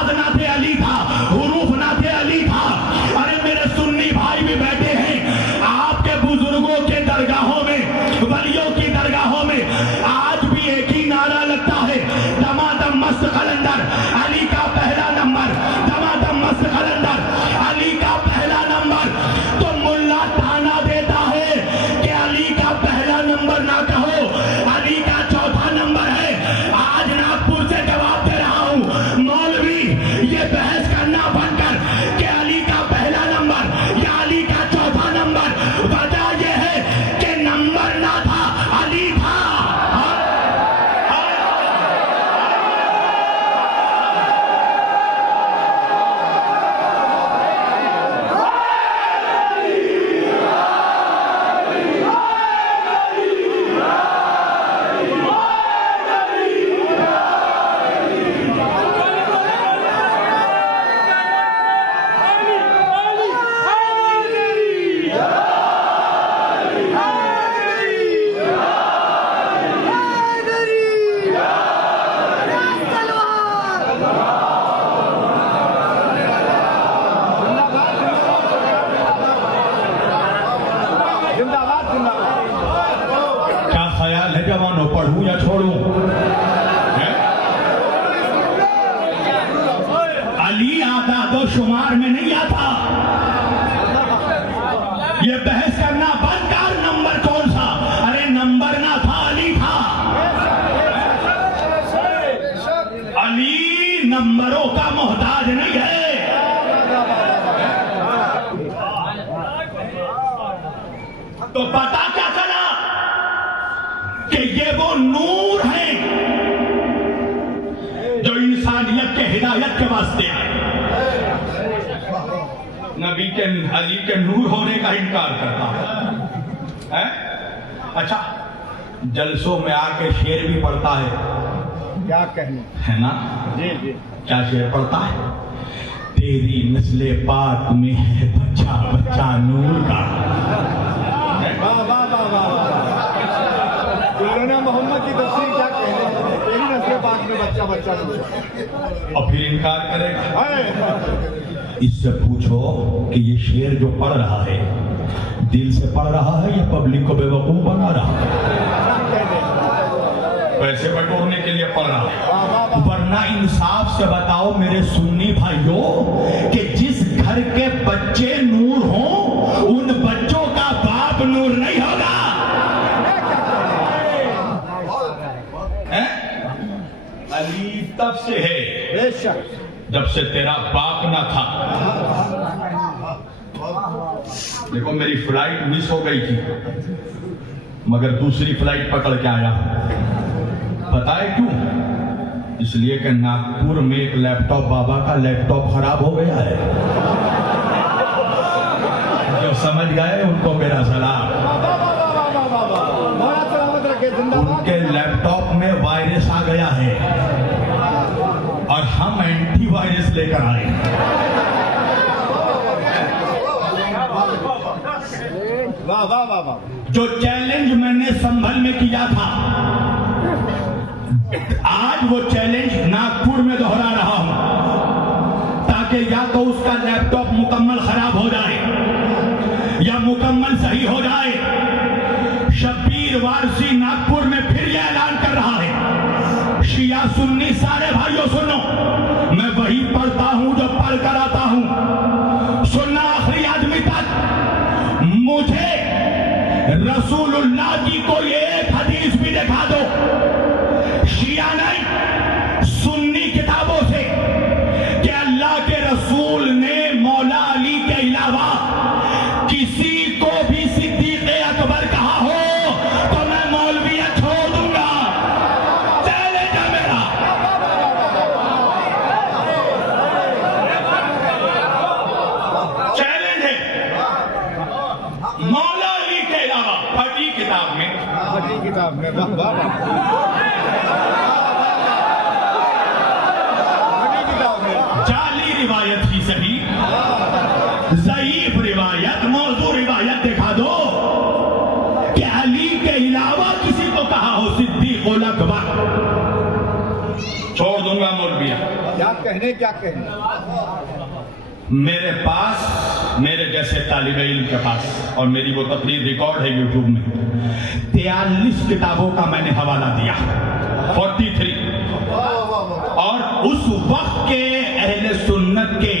تعداد و شمار میں نہیں آتا. یہ بحث کرنا بند کر نمبر کون سا. ارے نمبر نہ تھا، علی تھا. علی نمبروں کا محتاج نہیں ہے. تو پتا کیا چلا کہ یہ وہ نور ہیں جو انسانیت کے ہدایت کے واسطے آئے. نبی کے علی کے نور ہونے کا انکار کرتا ہے. اچھا جلسوں میں آ کے شعر بھی پڑھتا ہے. کیا کہنے ہے نا؟ جی جی کیا شعر پڑھتا ہے؟ تیری نسل پاک میں ہے بچہ بچہ نور کا. واہ واہ واہ واہ. کلنا محمد کی تفسیر کیا کہنے. تیری نسل پاک میں بچہ بچہ اور پھر انکار کرے گا. ہے. اس سے پوچھو کہ یہ شعر جو پڑھ رہا ہے دل سے پڑھ رہا ہے یا پبلک کو بے وقوف بنا رہا ہے؟ پیسے بٹورنے کے لیے پڑھ رہا ہے. ورنہ انصاف سے بتاؤ میرے سنی بھائیوں کہ جس گھر کے بچے نور ہوں ان بچوں کا باپ نور نہیں ہوگا. علی تب سے ہے بے شک جب سے تیرا باپ نہ تھا. دیکھو میری فلائٹ مس ہو گئی تھی مگر دوسری فلائٹ پکڑ کے آیا. پتا ہے کیوں؟ اس لیے کہ ناگپور میں ایک لیپ ٹاپ بابا کا لیپ ٹاپ خراب ہو گیا ہے. جو سمجھ گئے ان کو میرا سلام. ان کے لیپ ٹاپ میں وائرس آ گیا ہے اور ہم اینٹی وائرس لے کر آئے. واہ واہ واہ واہ. جو چیلنج میں نے سنبھل میں کیا تھا آج وہ چیلنج ناگپور میں دہرا رہا ہوں تاکہ یا تو اس کا لیپ ٹاپ مکمل خراب ہو جائے یا مکمل صحیح ہو جائے. شبیر وارسی ناگپور میں پھر یہ اعلان کر رہا ہے شیعہ سنی سارے بھائیوں سنو میں وہی پڑھتا ہوں جو پڑھ کر آتا ہوں. سننا آخری آدمی تک مجھے رسول اللہ کی کوئی ایک حدیث بھی دکھا دو شیعہ نہیں سنی کتابوں سے کہ اللہ کے رسول نے مولا علی کے علاوہ کسی کو بھی صدیق اکبر کہا ہو تو میں مولویت چھوڑ دوں گا. چیلنج ہے میرا. چیلنج ہے مولا علی کے علاوہ پھٹی کتاب میں کتاب میں واہ واہ واہ. جعلی روایت ہی صحیح ضعیف روایت موضوع روایت دکھا دو کہ علی کے علاوہ کسی کو کہا ہو صدیق الاکبر. چھوڑ دوں گا مولویہ. کیا کہنے کیا کہنے. میرے پاس میرے جیسے طالب علم کے پاس اور میری وہ تقریر ریکارڈ ہے یوٹیوب میں 43 کتابوں کا میں نے حوالہ دیا 43 اور اس وقت کے اہل سنت کے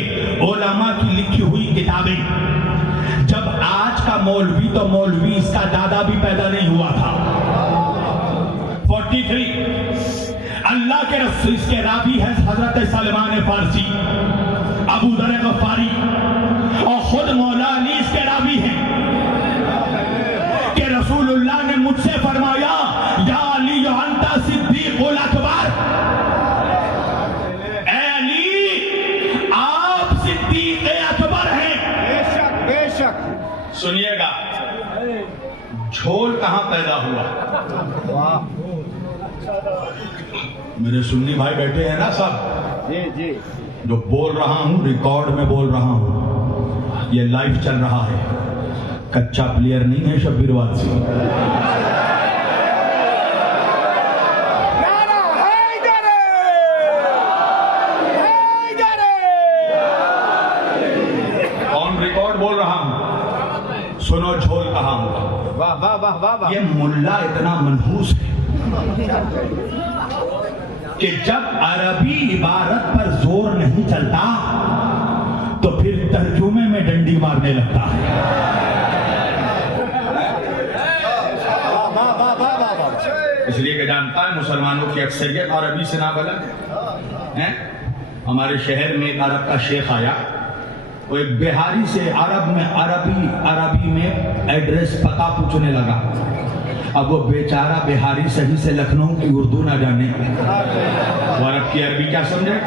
علماء کی لکھی ہوئی کتابیں. جب آج کا مولوی تو مولوی اس کا دادا بھی پیدا نہیں ہوا تھا. 43 اللہ کے رسول اس کے راوی ہے حضرت سلمان فارسی ابو ذر غفاری اور خود مولا علی اس کے راوی ہیں کہ رسول اللہ نے مجھ سے فرمایا یا علی انت صدیق الاکبر. اے علی آپ صدیق اکبر ہیں. بے شک بے شک. سنیے گا جھول کہاں پیدا ہوا. میرے سنی بھائی بیٹھے ہیں نا سب جی جی جو بول رہا ہوں ریکارڈ میں بول رہا ہوں یہ لائیو چل رہا ہے. کچا پلیئر نہیں ہے شبیر وارسی. کون ریکارڈ بول رہا ہوں سنو جھول کہاں ہوں. واہ واہ واہ واہ واہ. یہ ملا اتنا منحوس ہے کہ جب عربی عبارت پر زور نہیں چلتا مارنے لگتا ہے. اس لیے کہ جانتا ہے مسلمانوں کی اکثریت عربی سے نابلد ہے. ہمارے شہر میں ایک عرب کا شیخ آیا, وہ ایک بہاری سے عربی میں ایڈریس پتہ پوچھنے لگا. اب وہ بیچارہ بہاری صحیح سے لکھنؤ کی اردو نہ جانے, وہ عرب کی عربی کیا سمجھے,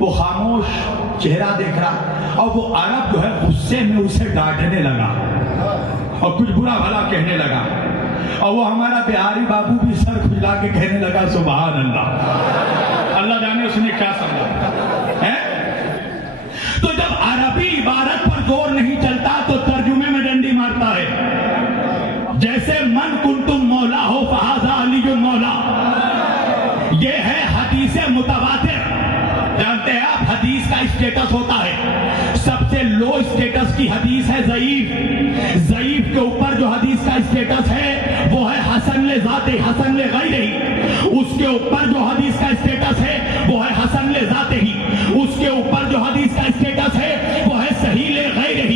وہ خاموش چہرہ دیکھ رہا, اور وہ عرب جو ہے غصے میں اسے ڈانٹنے لگا اور کچھ برا بھلا کہنے لگا, اور وہ ہمارا بہاری بابو بھی سر کھجلا کے کہنے لگا سبحان اللہ. اللہ جانے اس نے کیا سمجھا ہے. تو جب عربی عبارت پر زور نہیں چلتا تو ترجمے میں ڈنڈی مارتا ہے. جیسے من کنتم مولا ہو فہذا علی مولا, یہ ہے حدیث متواتر. جانتے ہیں آپ حدیث کا اسٹیٹس ہوتا ہے, سب سے لو اسٹیٹس کی حدیث ہے ضعیف. ضعیف کے اوپر جو حدیث کا اسٹیٹس ہے وہ ہے حسن لذات حسن لغیرہ. اس کے اوپر جو حدیث کا اسٹیٹس ہے وہ ہے حسن لذات ہی. اس کے اوپر جو حدیث کا اسٹیٹس ہے وہ ہے صحیح لغیرہ.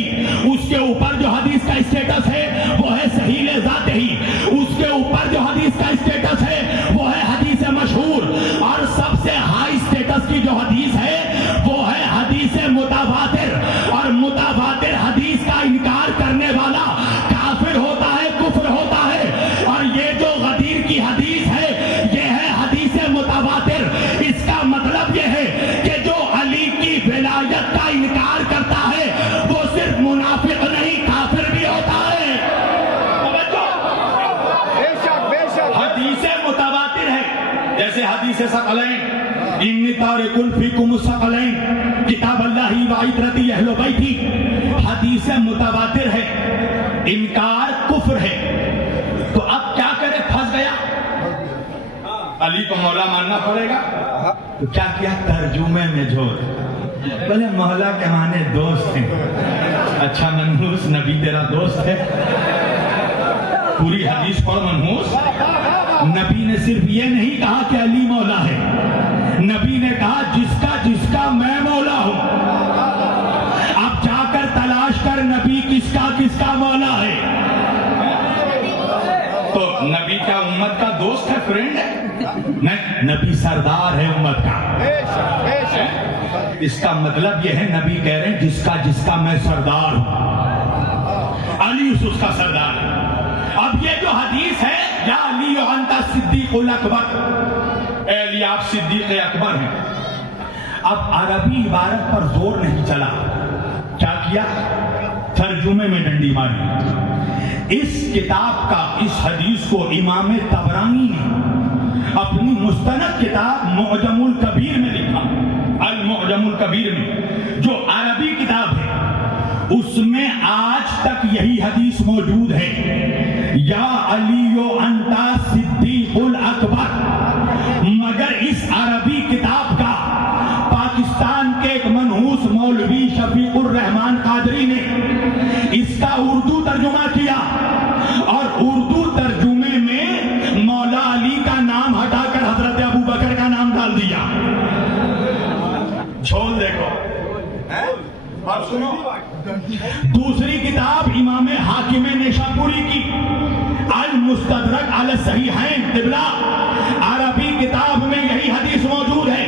اس کے اوپر جو حدیث کا اسٹیٹس ہے وہ ہے صحیح لذات ہی. اس کے اوپر جو حدیث کا اسٹیٹس ہے وہ ہے حدیث مشہور. اور سب سے ہائی اسٹیٹس کی جو حدیث ہے وہ ہے حدیث متواتر. اور متواتر حدیث کا انکار کرنے والا کافر ہوتا ہے, کفر ہوتا ہے. اور یہ جو غدیر کی حدیث ہے یہ ہے حدیث متواتر. اس کا مطلب یہ ہے کہ جو علی کی ولایت کا انکار کرتا ہے وہ صرف منافق نہیں کافر بھی ہوتا ہے. حدیث متواتر ہے جیسے حدیث ثقلین, انی تارک فیکم الثقلین کتاب اللہ و عترتی اہل بیتی. حدیث متواتر ہے, انکار کفر ہے. تو اب کیا کرے, پھنس گیا. علی کو مولا ماننا پڑے گا. تو کیا کیا, ترجمے میں جوڑ. بولے مولا کے معنی دوست ہیں. اچھا منحوس, نبی تیرا دوست ہے. پوری حدیث پڑھ منحوس. نبی نے صرف یہ نہیں کہا کہ علی مولا ہے, نبی نے کہا جس کا میں مولا ہوں. اب جا کر تلاش کر نبی کس کا مولا ہے. تو نبی کا امت کا دوست ہے, فرینڈ ہے نہیں, نبی سردار ہے امت کا. اس کا مطلب یہ ہے نبی کہہ رہے ہیں جس کا میں سردار ہوں, علی اس کا سردار ہے. اب یہ جو حدیث ہے یا علی انت صدیق الاکبر, اے علی آپ صدیق اکبر ہیں. اب عربی عبارت پر زور نہیں چلا, کیا کیا, ترجمے میں ڈنڈی ماری. اس کتاب کا, اس حدیث کو امام طبرانی نے اپنی مستند کتاب معجم الکبیر میں لکھا. المعجم الکبیر میں جو عربی کتاب ہے اس میں آج تک یہی حدیث موجود ہے, یا علی انت صدیق الاکبر. مگر اس عربی کتاب کا پاکستان کے ایک منحوس مولوی شفیق الرحمان قادری نے اس کا اردو ترجمہ کیا, اور اردو ترجمے میں مولا علی کا نام ہٹا کر حضرت ابو بکر کا نام ڈال دیا. چھول دیکھو اور سنو. دوسری کتاب امام حاکم نیشاپوری کی المستدرک علی الصحیحین قبلہ, عربی کتاب میں یہی حدیث موجود ہے.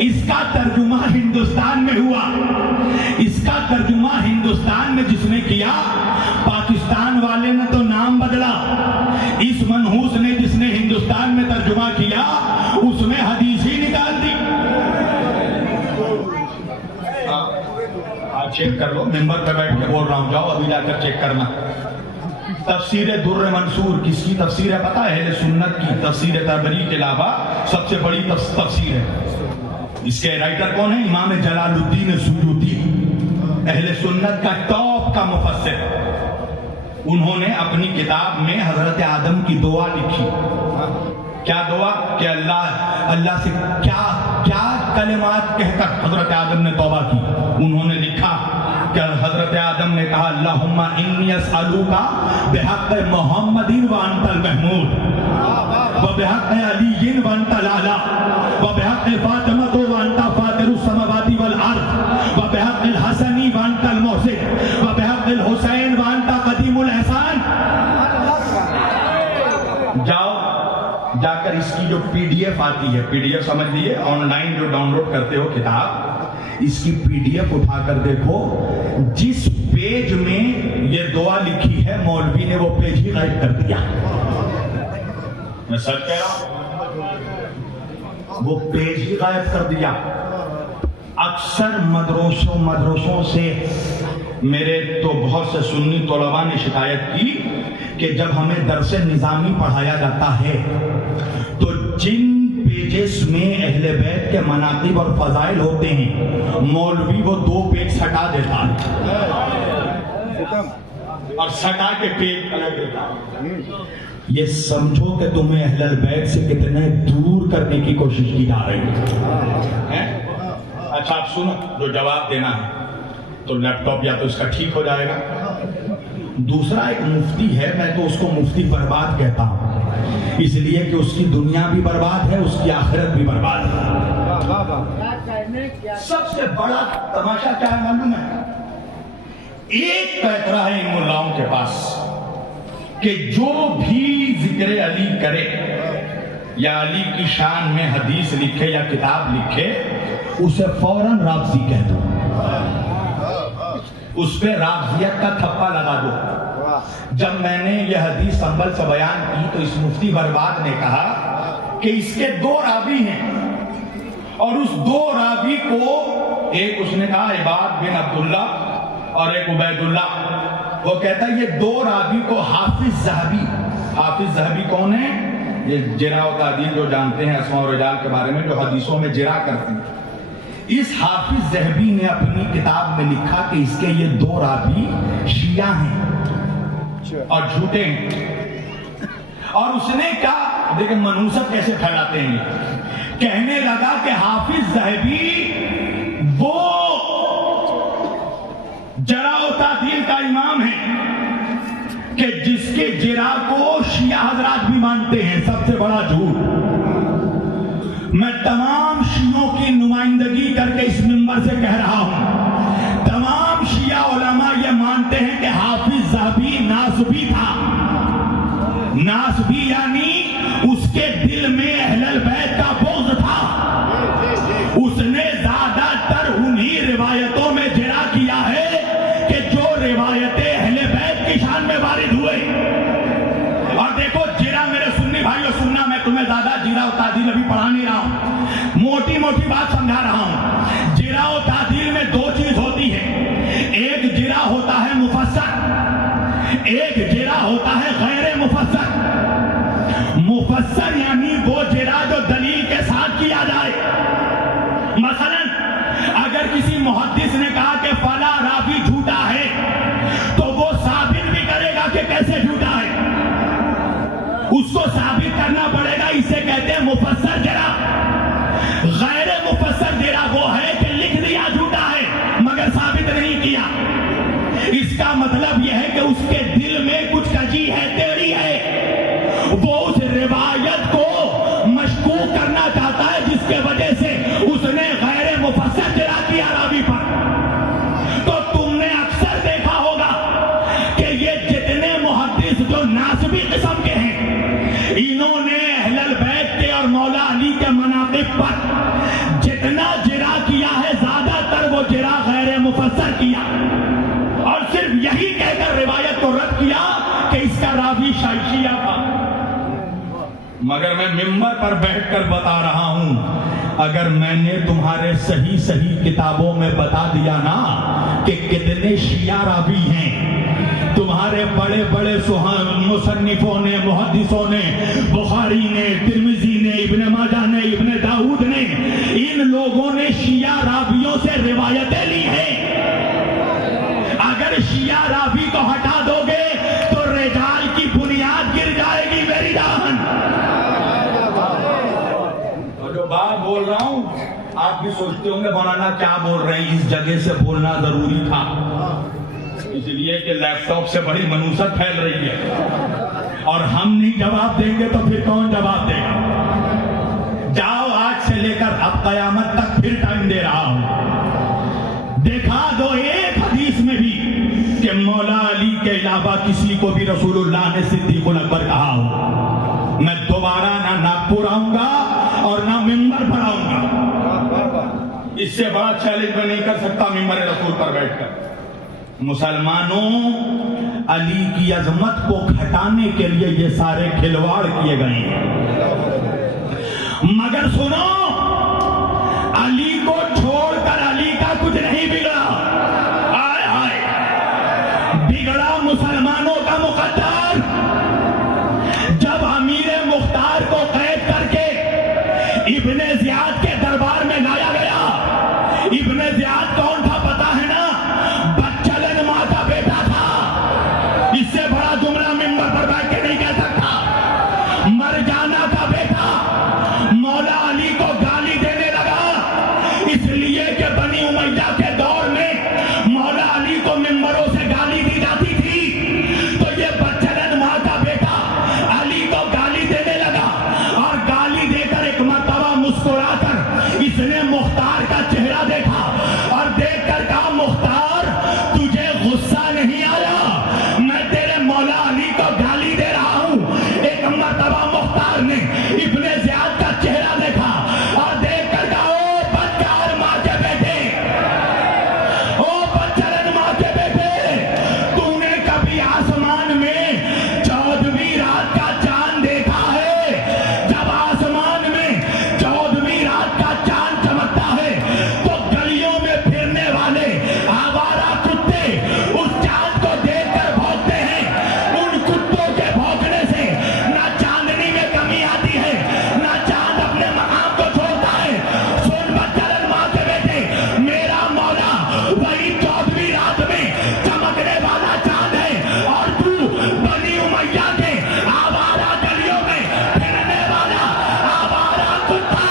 اس کا ترجمہ ہندوستان میں ہوا. اس کا ترجمہ ہندوستان میں جس نے کیا, پاکستان والے نے تو نام بدلا. اس منحوس نے جس نے ہندوستان میں ترجمہ کیا اس میں حدیث ہی نکال دی. چیک کر لو, ممبر پہ بیٹھ کے بول رہا ہوں, جاؤ ابھی جا کر چیک کرنا. تفسیر در منصور کس کی تفسیر ہے پتا ہے؟ اہل سنت کی. تفسیر طبری کے علاوہ سب سے بڑی تفسیر ہے. اس کے رائٹر کون ہیں؟ امام جلال الدین سیوطی, اہل سنت کا ٹاپ کا مفسر. انہوں نے اپنی کتاب میں حضرت آدم کی دعا لکھی. کیا دعا کہ اللہ سے کیا کلمات کہہ کر حضرت آدم نے توبہ کی. انہوں نے لکھا کہ حضرت آدم نے کہا اللہم انی اسألوک بحق محمد وانت المحمود وبحق علی وانت الاعلی وبحق فاطمہ وانت فاطر السماوات والارض وبحق الحسن وانت المحسن جو پی ڈی ایف آتی ہے, پی ڈی ایف سمجھ لیے آن لائن جو ڈاؤن لوڈ کرتے ہو کتاب, اس کی پی ڈی ایف اٹھا کر دیکھو, جس پیج میں یہ دعا لکھی ہے مولوی نے وہ پیج ہی غائب کر دیا. میں سچ کہہ رہا ہوں, وہ پیج ہی غائب کر دیا. اکثر مدرسوں سے میرے تو بہت سے سنی طلباء نے شکایت کی کہ جب ہمیں درس نظامی پڑھایا جاتا ہے تو جن پیجز میں اہل بیت کے مناقب اور فضائل ہوتے ہیں مولوی وہ 2 پیج ہٹا دیتا ہے اور سٹا کے پیج الگ دیتا ہے. یہ سمجھو کہ تمہیں اہل بیت سے کتنے دور کرنے کی کوشش کی جا رہی ہے. اچھا آپ سنو, جو جواب دینا ہے تو لیپ ٹاپ یا تو اس کا ٹھیک ہو جائے گا. دوسرا ایک مفتی ہے, میں تو اس کو مفتی برباد کہتا ہوں, اس لیے کہ اس کی دنیا بھی برباد ہے, اس کی آخرت بھی برباد ہے. سب سے بڑا تماشا کیا ہے معلوم ہے؟ ایک پیترا ہے ان ملاؤں کے پاس کہ جو بھی ذکر علی کرے یا علی کی شان میں حدیث لکھے یا کتاب لکھے اسے فوراً رافضی کہہ دو, اس پہ رافضیت کا تھپا لگا دو. جب میں نے یہ حدیث سنبھل سے بیان کی تو اس مفتی برباد نے کہا کہ اس کے 2 راوی ہیں اور اس 2 راوی کو ایک اس نے کہا عباد بن عبداللہ اور ایک عبید اللہ, وہ کہتا ہے یہ 2 راوی کو حافظ ذہبی, حافظ ذہبی کون ہے؟ یہ جرح و تعدیل جو جانتے ہیں اسماء و رجال کے بارے میں, جو حدیثوں میں جرح کرتے ہیں. اس حافظ ذہبی نے اپنی کتاب میں لکھا کہ اس کے یہ 2 راوی شیعہ ہیں اور جھوٹے ہیں. اور اس نے کہا, دیکھیں منوسب کیسے پھیلاتے ہیں, کہنے لگا کہ حافظ ذہبی وہ جرح و تعدیل کا امام ہے کہ جس کے جرح کو شیعہ حضرات بھی مانتے ہیں. سب سے بڑا جھوٹ. میں تمام شیعوں کی نمائندگی کر کے اس منبر سے کہہ رہا ہوں, تمام شیعہ علماء یہ مانتے ہیں کہ حافظ ذہبی ناسبی تھا. ناسبی یعنی اس کے دل میں اہل البیت کا بغض تھا. اس نے زیادہ تر انہی روایتوں میں جرح کیا ہے کہ جو روایتیں اہل بیت کی شان میں وارد ہوئے. اور دیکھو جرح میرے سنی بھائیو سننا, میں تمہیں زیادہ جرح و تعدیل ابھی پڑھا نہیں رہا ہوں, موٹی موٹی بات سمجھا رہا ہوں. جرح و تعدیل میں 2 چیز ہوتی ہے, ایک جرح ہوتا ہے مفسر, ایک جرح ہوتا ہے غیر مفسر. مفسر یعنی وہ جرح جو دلیل کے ساتھ کیا جائے. مثلا اگر کسی محدث نے کہا کہ فلاں راوی جھوٹا ہے تو وہ ثابت بھی کرے گا کہ کیسے جھوٹا ہے, اس کو ثابت کرنا پڑے گا. اسے کہتے ہیں مفسر جرح. غیر مفسر جرح وہ ہے کہ لکھ دیا جھوٹا ہے مگر ثابت نہیں کیا. اس کا مطلب یہ ہے کہ اس کے دل میں کچھ کجی ہے, ٹیڑھی ہے, وہ اس روایت کو مشکوک کرنا چاہتا ہے جس کے وجہ سے اس نے غیر مفسر جرح کیا راوی پر. تو تم نے اکثر دیکھا ہوگا کہ یہ جتنے محدث جو ناسبی قسم کے ہیں انہوں نے اہل البیت کے اور مولا علی کے مناقب پر جتنا جرح کیا ہے زیادہ تر وہ جرح غیر مفسر کیا اور صرف یہی کہہ کر روایت کو رد کیا کہ اس کا راوی شیعہ تھا. مگر میں ممبر پر بیٹھ کر بتا رہا ہوں, اگر میں نے تمہارے صحیح کتابوں میں بتا دیا نا کہ کتنے شیعہ راوی ہیں, تمہارے بڑے بڑے مصنفوں نے, محدثوں نے, بخاری نے, ترمذی نے, ابن ماجہ نے, ابن داؤد نے, ان لوگوں نے شیعہ راویوں سے روایتیں لی ہیں. اگر شیعہ راوی کو ہٹا دو گے تو رجال کی بنیاد گر جائے گی میری جان. اور جو بات بول رہا ہوں آپ بھی سوچتے ہوں گے مولانا کیا بول رہے ہیں, اس جگہ سے بولنا ضروری تھا اس لیے کہ لیپ ٹاپ سے بڑی منوست پھیل رہی ہے اور ہم نہیں جواب دیں گے تو پھر کون جواب دے گا. جاؤ آج سے لے کر اب قیامت تک پھر ٹائم دے رہا ہوں, دیکھا دو ایک حدیث میں بھی کہ مولا علی کے علاوہ کسی کو بھی رسول اللہ نے صدیق الاکبر کہا ہو. میں دوبارہ نہ ناگپور مسکراؤں گا اور نہ ممبر پر آؤں گا. اس سے بڑا چیلنج میں نہیں کر سکتا ممبر رسول پر بیٹھ کر. مسلمانوں، علی کی عظمت کو گھٹانے کے لیے یہ سارے کھلواڑ کیے گئے ہیں. مگر سنو، علی کو چھوڑ کر علی کا کچھ نہیں بگڑا. آئے آئے بگڑا مسلمانوں کا مقدر. جب امیر مختار کو قید کر کے ابن زیاد کے دربار میں لایا گیا. ابن زیاد کون تھا پتا ہے نا؟ بچلن ماں کا بیٹا تھا. اس سے بڑا جملہ ممبر پر بیٹھ کے نہیں کہہ سکتا. مرجانہ کا بیٹا مولا علی کو گالی دینے لگا، اس لیے کہ بنی امیہ کے دور میں مولا علی کو ممبروں سے گالی دی جاتی تھی. تو یہ بچلن ماں کا بیٹا علی کو گالی دینے لگا، اور گالی دے کر ایک مرتبہ مسکرا کر اس نے مختار کا چہرہ دیکھا اور دیکھ کر کہا، مختار تجھے غصہ نہیں آیا؟ میں تیرے مولا علی کو گالی دے رہا ہوں. ایک مرتبہ مختار نے ابن زیاد کا چہرہ دیکھا اور دیکھ کر کہا، او بدکار ماں کے بیٹے، او بچلن ماں کے بیٹے، تو نے کبھی آسمان میں 14ویں رات کا چاند دیکھا ہے؟ جب آسمان میں 14ویں رات کا چاند چمکتا ہے تو گلیوں میں پھرنے والے آوارہ کتے اس چاند کو دیکھ کر بھونکتے ہیں. ان کتوں کے بھونکنے سے نہ چاندنی میں کمی آتی ہے، نہ چاند اپنے مقام کو چھوڑتا ہے. سن بچلن ماں کے بیٹے، میرا مولا وہی 14ویں رات میں چمکنے والا چاند ہے، اور تو بنی امیہ کے آوارہ گلیوں میں پھرنے والا آوارہ کتا.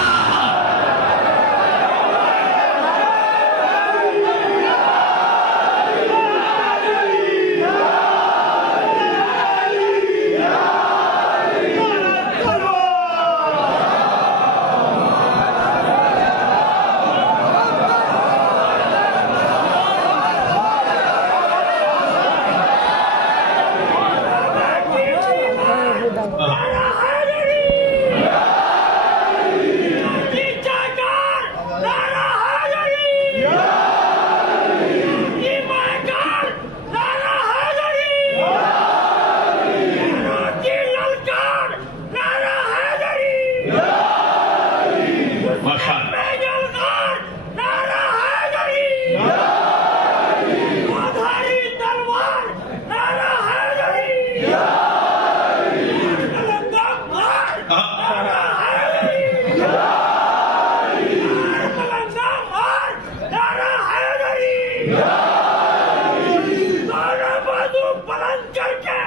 بلند کر کے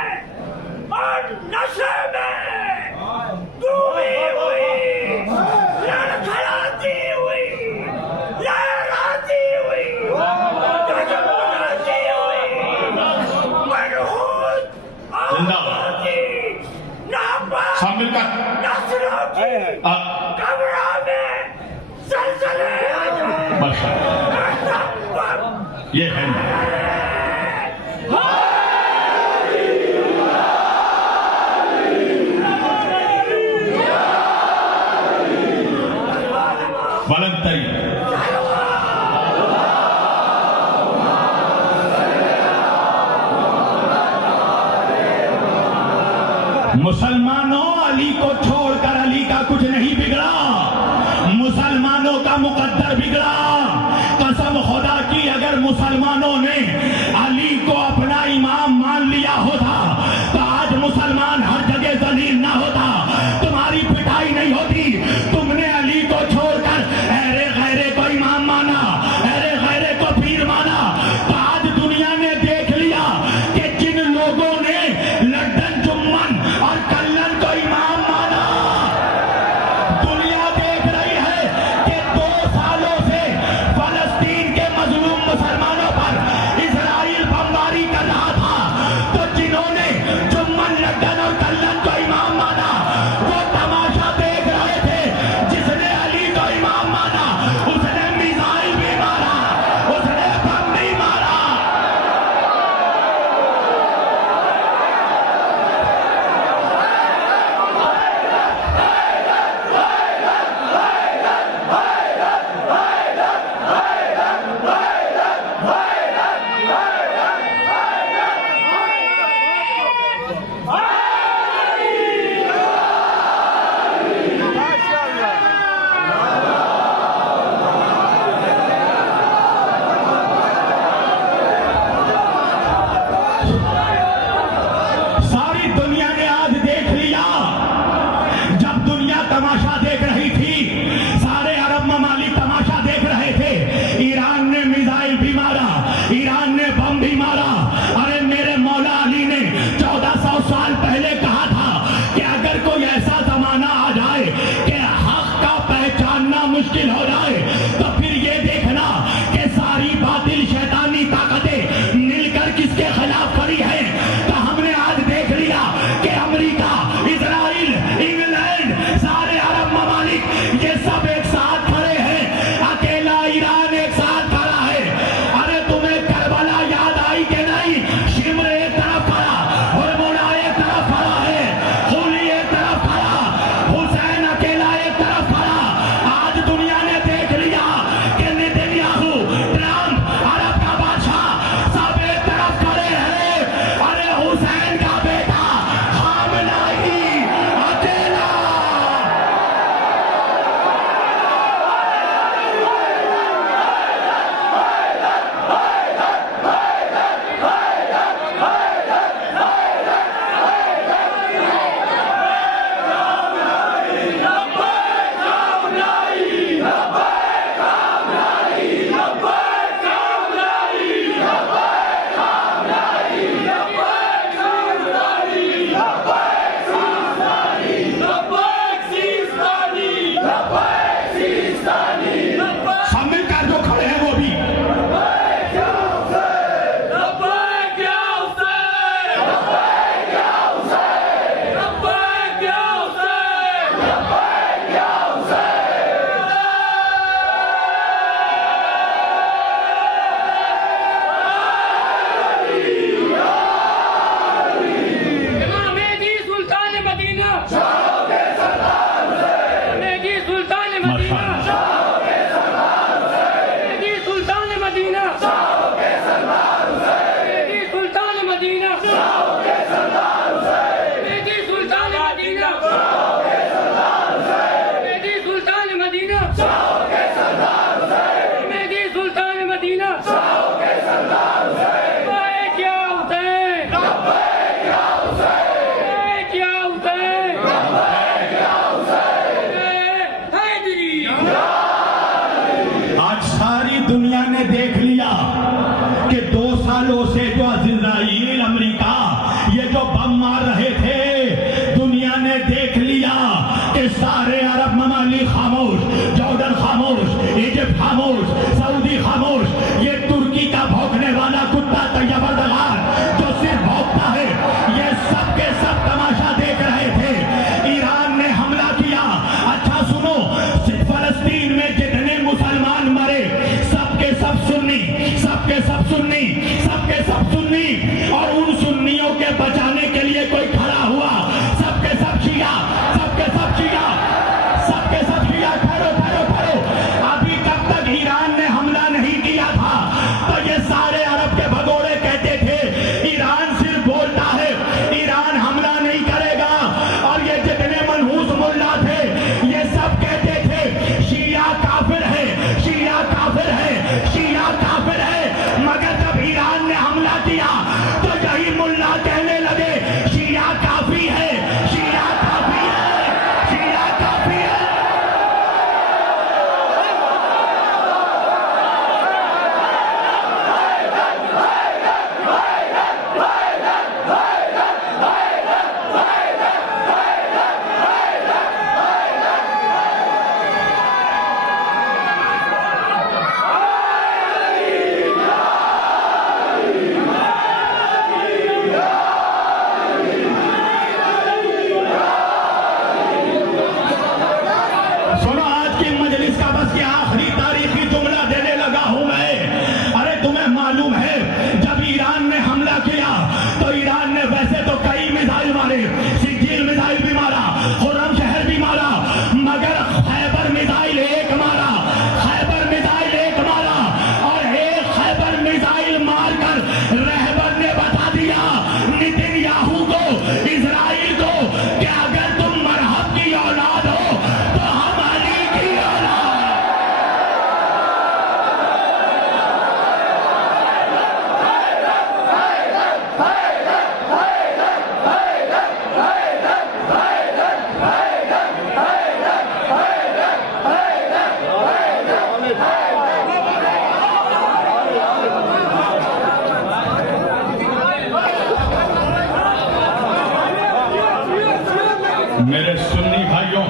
اور نشے میں ڈوبی ہوئی، لڑکھڑاتی ہوئی، لہراتی ہوئی، جگمگاتی ہوئی، منحوس آبادی ناپاک سب مل کر نسلوں کی قبروں میں زلزلے آ جائیں. یہ ہے بلند ترین. مسلمانوں، علی کو چھوڑ کر علی کا کچھ نہیں بگڑا، مسلمانوں کا مقدر بگڑا. قسم خدا کی اگر مسلمانوں نے علی کو اپنا امام مان لیا ہوتا تو آج مسلمان ہر جگہ ذلیل نہ ہوتا، تمہاری پٹائی نہیں ہوتی. تم نے علی کو چھوڑ کر ایرے غیرے کو امام مانا، ایرے غیرے کو پیر مانا. تو آج دنیا نے دیکھ لیا کہ جن لوگوں نے لڈن جمن اور کلن کو امام مانا مدینہ مہدی سلطان مدینہ مہدی سلطان مدینہ مہدی سلطان مدینہ مہدی سلطان مدینہ لبیک یا حسین لبیک یا حسین حیدری آج ساری دنیا نے دیکھ لیا کہ 2 سالوں سے جو اسرائیل امریکہ یہ جو بم مار رہے تھے، دنیا نے دیکھ لیا کہ سارے عرب ممالک خاموش، جارڈن خاموش، ایجپٹ خاموش، سعودی خاموش، یہ ترکی کا بھونکنے والا کتا طیب اردغان جو صرف بھونکتا ہے، یہ سب کے سب تماشا دیکھ رہے تھے۔ ایران نے حملہ کیا۔ اچھا سنو، فلسطین میں جتنے مسلمان مرے سب کے سب سنی، سب کے سب سنی، سب کے سب سنی، اور ان سنیوں کے بچانے کے لیے کوئی کھڑا ہوا، سب کے سب شیعہ، سب کے سب شیعہ، سب کے سب شیعہ۔ ٹھہرو ٹھہرو ٹھہرو، ابھی جب تک ایران نے حملہ نہیں کیا تھا تو یہ سارے عرب کے بھگوڑے کہتے تھے ایران صرف بولتا ہے، ایران حملہ نہیں کرے گا، اور یہ جتنے منحوس ملا تھے یہ سب کہتے تھے شیعہ کافر ہے، شیعہ کافر ہے، شیعہ کافر ہے۔ مگر جب ایران نے حملہ کیا تو یہی ملا کہنے لگے شیعہ کافی ہے، شیعہ کافی ہے، شیعہ کافی ہے۔ سنو، آج کی مجلس کا بس یہ آخری تاریخی جملہ دینے لگا ہوں میں۔ ارے تمہیں معلوم ہے جب ایران نے حملہ کیا تو ایران نے ویسے تو کئی میزائل مارے، سجیل میزائل بھی مارا، خرم شہر بھی مارا، مگر خیبر میزائل ایک مارا، خیبر میزائل ایک مارا، اور ایک خیبر میزائل مار کر رہبر نے بتا دیا نتن یاہو کو، اسرائیل کو، کہ اگر تم مرحب کی اولاد ہو تو ہم علی کی اولاد۔ میرے سنی بھائیوں،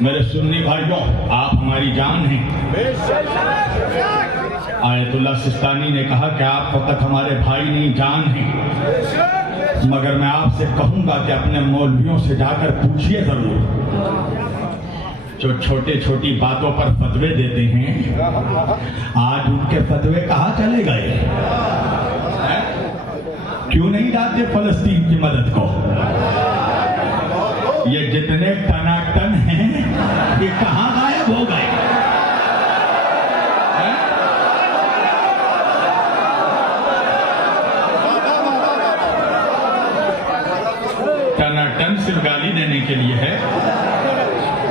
میرے سنی بھائیوں، آپ ہماری جان ہیں۔ آیت اللہ سستانی نے کہا کہ آپ فقط ہمارے بھائی نہیں، جان ہیں۔ مگر میں آپ سے کہوں گا کہ اپنے مولویوں سے جا کر پوچھئے ضرور، جو چھوٹی چھوٹی باتوں پر فتوے دیتے ہیں، آج ان کے فتوے کہاں چلے گئے؟ کیوں نہیں جاتے فلسطین کی مدد کو؟ یہ جتنے ٹناٹن ہیں یہ کہاں غائب ہو گئے؟ ٹناٹن صرف گالی دینے کے لیے ہے،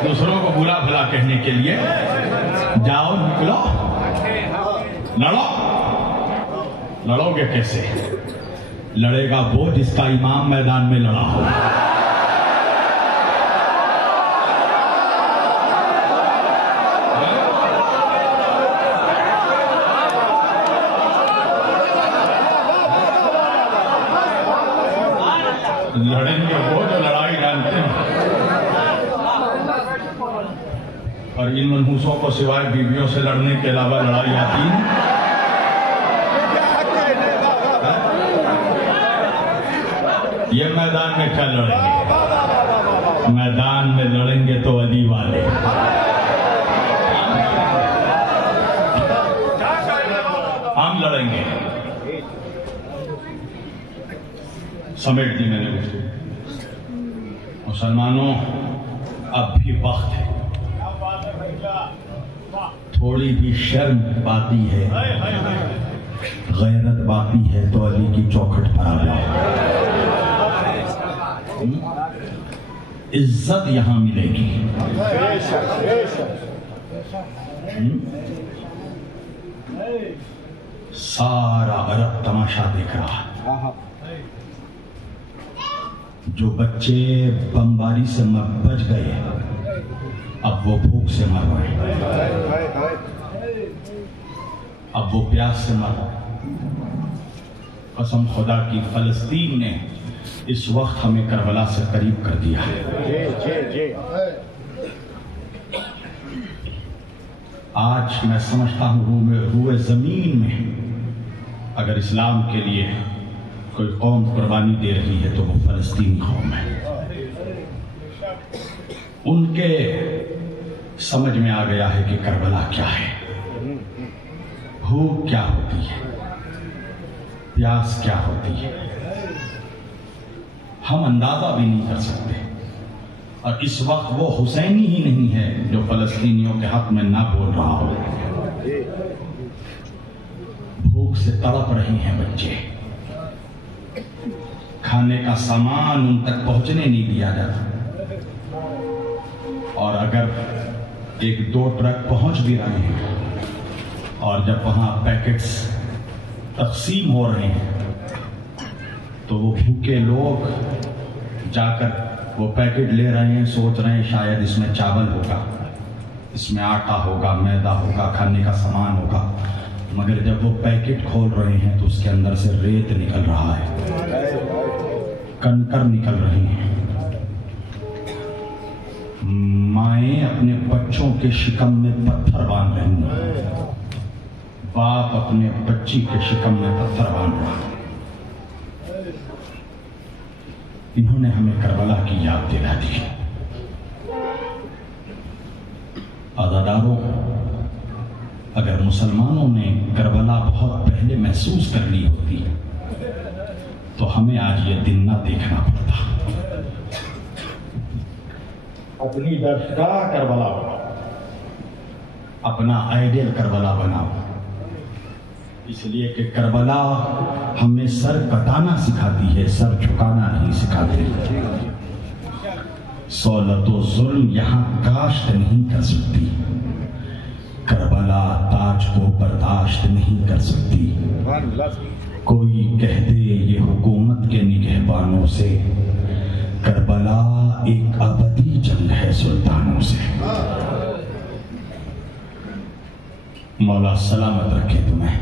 دوسروں کو برا بھلا کہنے کے لیے۔ جاؤ، نکلو، لڑو۔ لڑو گے کیسے؟ لڑے گا وہ جس کا امام میدان میں لڑا ہو۔ لڑیں گے وہ جو لڑائی جانتے ہیں، اور ان منحوسوں کو سوائے بیویوں سے لڑنے کے علاوہ لڑائی آتی ہے؟ یہ میدان میں کیا لڑیں گے؟ میدان میں لڑیں گے تو علی والے۔ ہم لڑیں گے۔ سمیٹ دی میں نے گفتگو۔ مسلمانوں، اب بھی وقت ہے، تھوڑی بھی شرم باقی ہے، غیرت باقی ہے تو علی کی چوکھٹ پر آ جاؤ۔ عزت یہاں ملے گی۔ سارا عرب تماشا دیکھ رہا، جو بچے بمباری سے بچ گئے اب وہ بھوک سے مر رہے، اب وہ پیاس سے مر رہے۔ قسم خدا کی فلسطین نے اس وقت ہمیں کربلا سے قریب کر دیا ہے۔ آج میں سمجھتا ہوں روئے زمین میں اگر اسلام کے لیے کوئی قوم قربانی دے رہی ہے تو وہ فلسطینی قوم ہے۔ ان کے سمجھ میں آ گیا ہے کہ کربلا کیا ہے، بھوک کیا ہوتی ہے، پیاس کیا ہوتی ہے، ہم اندازہ بھی نہیں کر سکتے۔ اور اس وقت وہ حسینی ہی نہیں ہے جو فلسطینیوں کے حق میں نہ بول رہا ہو۔ بھوک سے تڑپ رہے ہیں بچے، کھانے کا سامان ان تک پہنچنے نہیں دیا جاتا، اور اگر ایک دو ٹرک پہنچ بھی رہے ہیں اور جب وہاں پیکٹس تقسیم ہو رہے ہیں تو وہ بھوکے لوگ جا کر وہ پیکٹ لے رہے ہیں، سوچ رہے ہیں شاید اس میں چاول ہوگا، اس میں آٹا ہوگا، میدا ہوگا، کھانے کا سامان ہوگا، مگر جب وہ پیکٹ کھول رہے ہیں تو اس کے اندر سے ریت نکل رہا ہے، کنکر نکل رہے ہیں۔ مائیں اپنے بچوں کے شکم میں پتھر باندھ رہی ہیں، باپ اپنے بچی کے شکم میں پتھر باندھ رہا ہے۔ انہوں نے ہمیں کربلا کی یاد دلا دی۔ عزاداروں، اگر مسلمانوں نے کربلا بہت پہلے محسوس کر لی ہوتی تو ہمیں آج یہ دن نہ دیکھنا پڑتا۔ اپنی درسگاہ کربلا بناؤ، اپنا آئیڈیل کربلا بناؤ، اس لیے کہ کربلا ہمیں سر کٹانا سکھاتی ہے، سر جھکانا نہیں سکھاتی۔ سہولت و ظلم یہاں کاشت نہیں کر سکتی، کربلا تاج کو برداشت نہیں کر سکتی۔ کوئی کہہ دے یہ حکومت کے نگہبانوں سے، کربلا ایک ابدی جنگ ہے سلطانوں سے۔ مولا سلامت رکھے تمہیں۔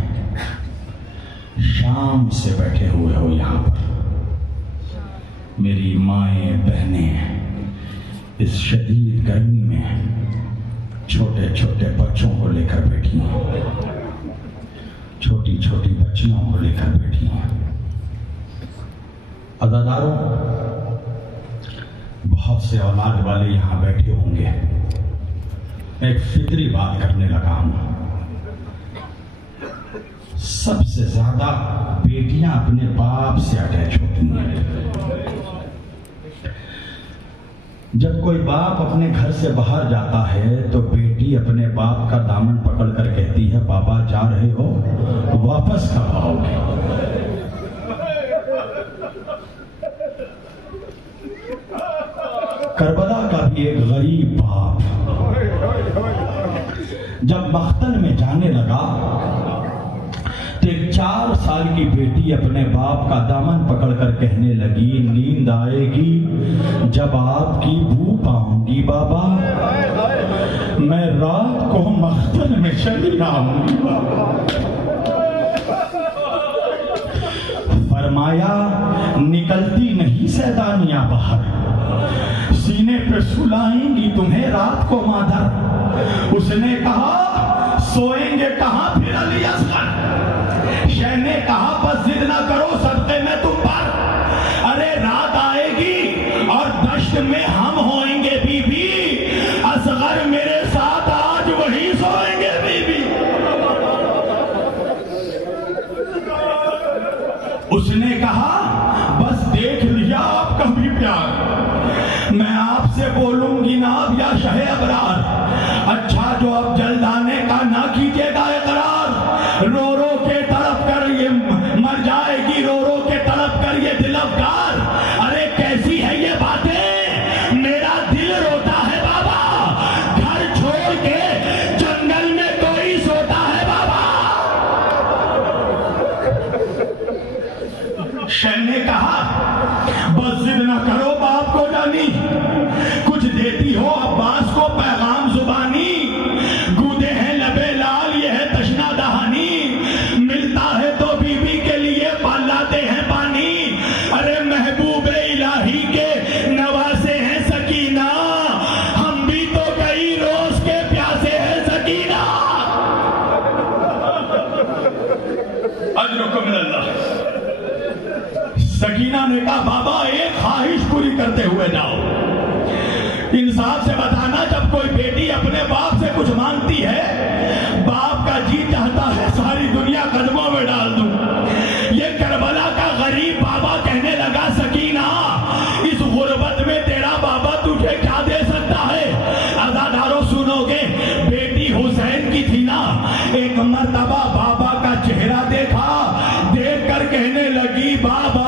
شام سے بیٹھے ہوئے ہو یہاں پر، میری مائیں بہنیں اس شدید گرمی میں چھوٹے چھوٹے بچوں کو لے کر بیٹھی ہیں، چھوٹی چھوٹی بچیوں کو لے کر بیٹھی ہیں۔ عزاداروں، بہت سے اولاد والے یہاں بیٹھے ہوں گے، میں ایک فطری بات کرنے لگا ہوں۔ سب سے زیادہ بیٹیاں اپنے باپ سے اٹیچ ہوتی ہیں۔ جب کوئی باپ اپنے گھر سے باہر جاتا ہے تو بیٹی اپنے باپ کا دامن پکڑ کر کہتی ہے بابا جا رہے ہو تو واپس کب آؤ گے؟ کربلا کا بھی ایک غریب باپ جب مقتل میں جانے لگا تو ایک 4 سال کی بیٹی اپنے باپ کا دامن پکڑ کر کہنے لگی نیند آئے گی جب آپ کی بو پاؤں گی بابا، میں رات کو مقتل میں چلی آؤں گی بابا۔ فرمایا نکلتی نہیں سیدانیاں باہر، سینے پہ سلائیں گی تمہیں رات کو مادر۔ اس نے کہا سوئیں گے کہاں پھر علی اصغر؟ شہ نے کہا بس ضد نہ کرو صدقے میں تم پر، ارے رات آئے گی اور دشت میں ہم ہوئیں گے بی بی، اصغر میرے ساتھ آج وہی سوئیں گے بی بی۔ اس نے کہا بس دیکھ لیا آپ کا بھی پیار، میں آپ سے بولوں گی نا اب یا شہ ابرار، اچھا جو اب جلدان نے کہا بس ضد نہ کرو باپ کو جانی، کچھ دیتی ہو عباس کو پیغام زبانی، گودے ہیں لبے لال یہ ہے تشنا دہانی، ملتا ہے تو بی بی کے لیے پالاتے ہیں پانی، ارے محبوب الہی کے نواسے ہیں سکینہ، ہم بھی تو کئی روز کے پیاسے ہیں سکینہ۔ اجرکم من اللہ۔ سکینہ نے کہا بابا ایک خواہش پوری کرتے ہوئے جاؤ، انصاف سے بتانا جب کوئی بیٹی اپنے باپ سے کچھ مانگتی ہے، باپ کا جی چاہتا ہے ساری دنیا قدموں میں ڈال دوں، یہ کربلا کا غریب بابا کہنے لگا سکینہ اس غربت میں تیرا بابا تجھے کیا دے سکتا ہے؟ عزادارو سنو گے، بیٹی حسین کی تھی نا، ایک مرتبہ بابا کا چہرہ دیکھا، دیکھ کر کہنے لگی بابا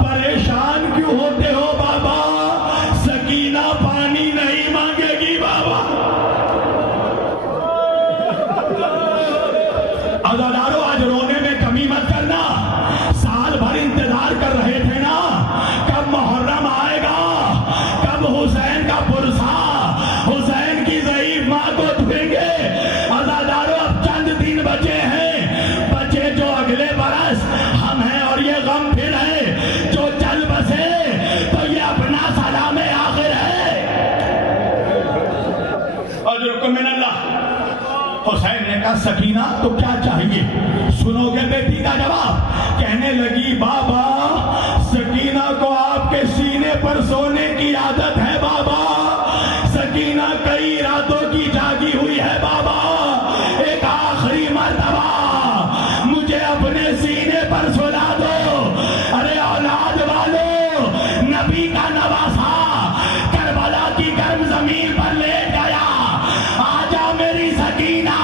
پریشان کیوں ہوتے ہو بابا؟ سکینہ پانی نہیں مانگے گی بابا۔ عزادارو آج رونے میں کمی مت کرنا، سال بھر انتظار کر رہے تھے نا، کب محرم آئے گا، کب حسین کا پرسا حسین کی ضعیف ماں کو دھویں گے۔ عزادارو اب چند دن بچے ہیں، بچے جو اگلے برس ہم ہیں اور یہ غم پھر ہے، جو چل بسے تو یہ اپنا سلام آخر ہے۔ اجرکم من اللہ۔ حسین نے کہا سکینہ تو کیا چاہیے؟ سنو گے بیٹی کا جواب، کہنے لگی بابا سکینہ کو آپ کے سینے پر سونے کی عادت ہے بابا، سکینہ کئی راتوں کی جاگی ہوئی ہے بابا، ایک آخری مرتبہ مجھے اپنے سینے پر سلا دو۔ ارے اولاد والو، نبی کا نواسا کربلا کی گرم زمین پر لیٹ گیا، آجا میری سکینہ۔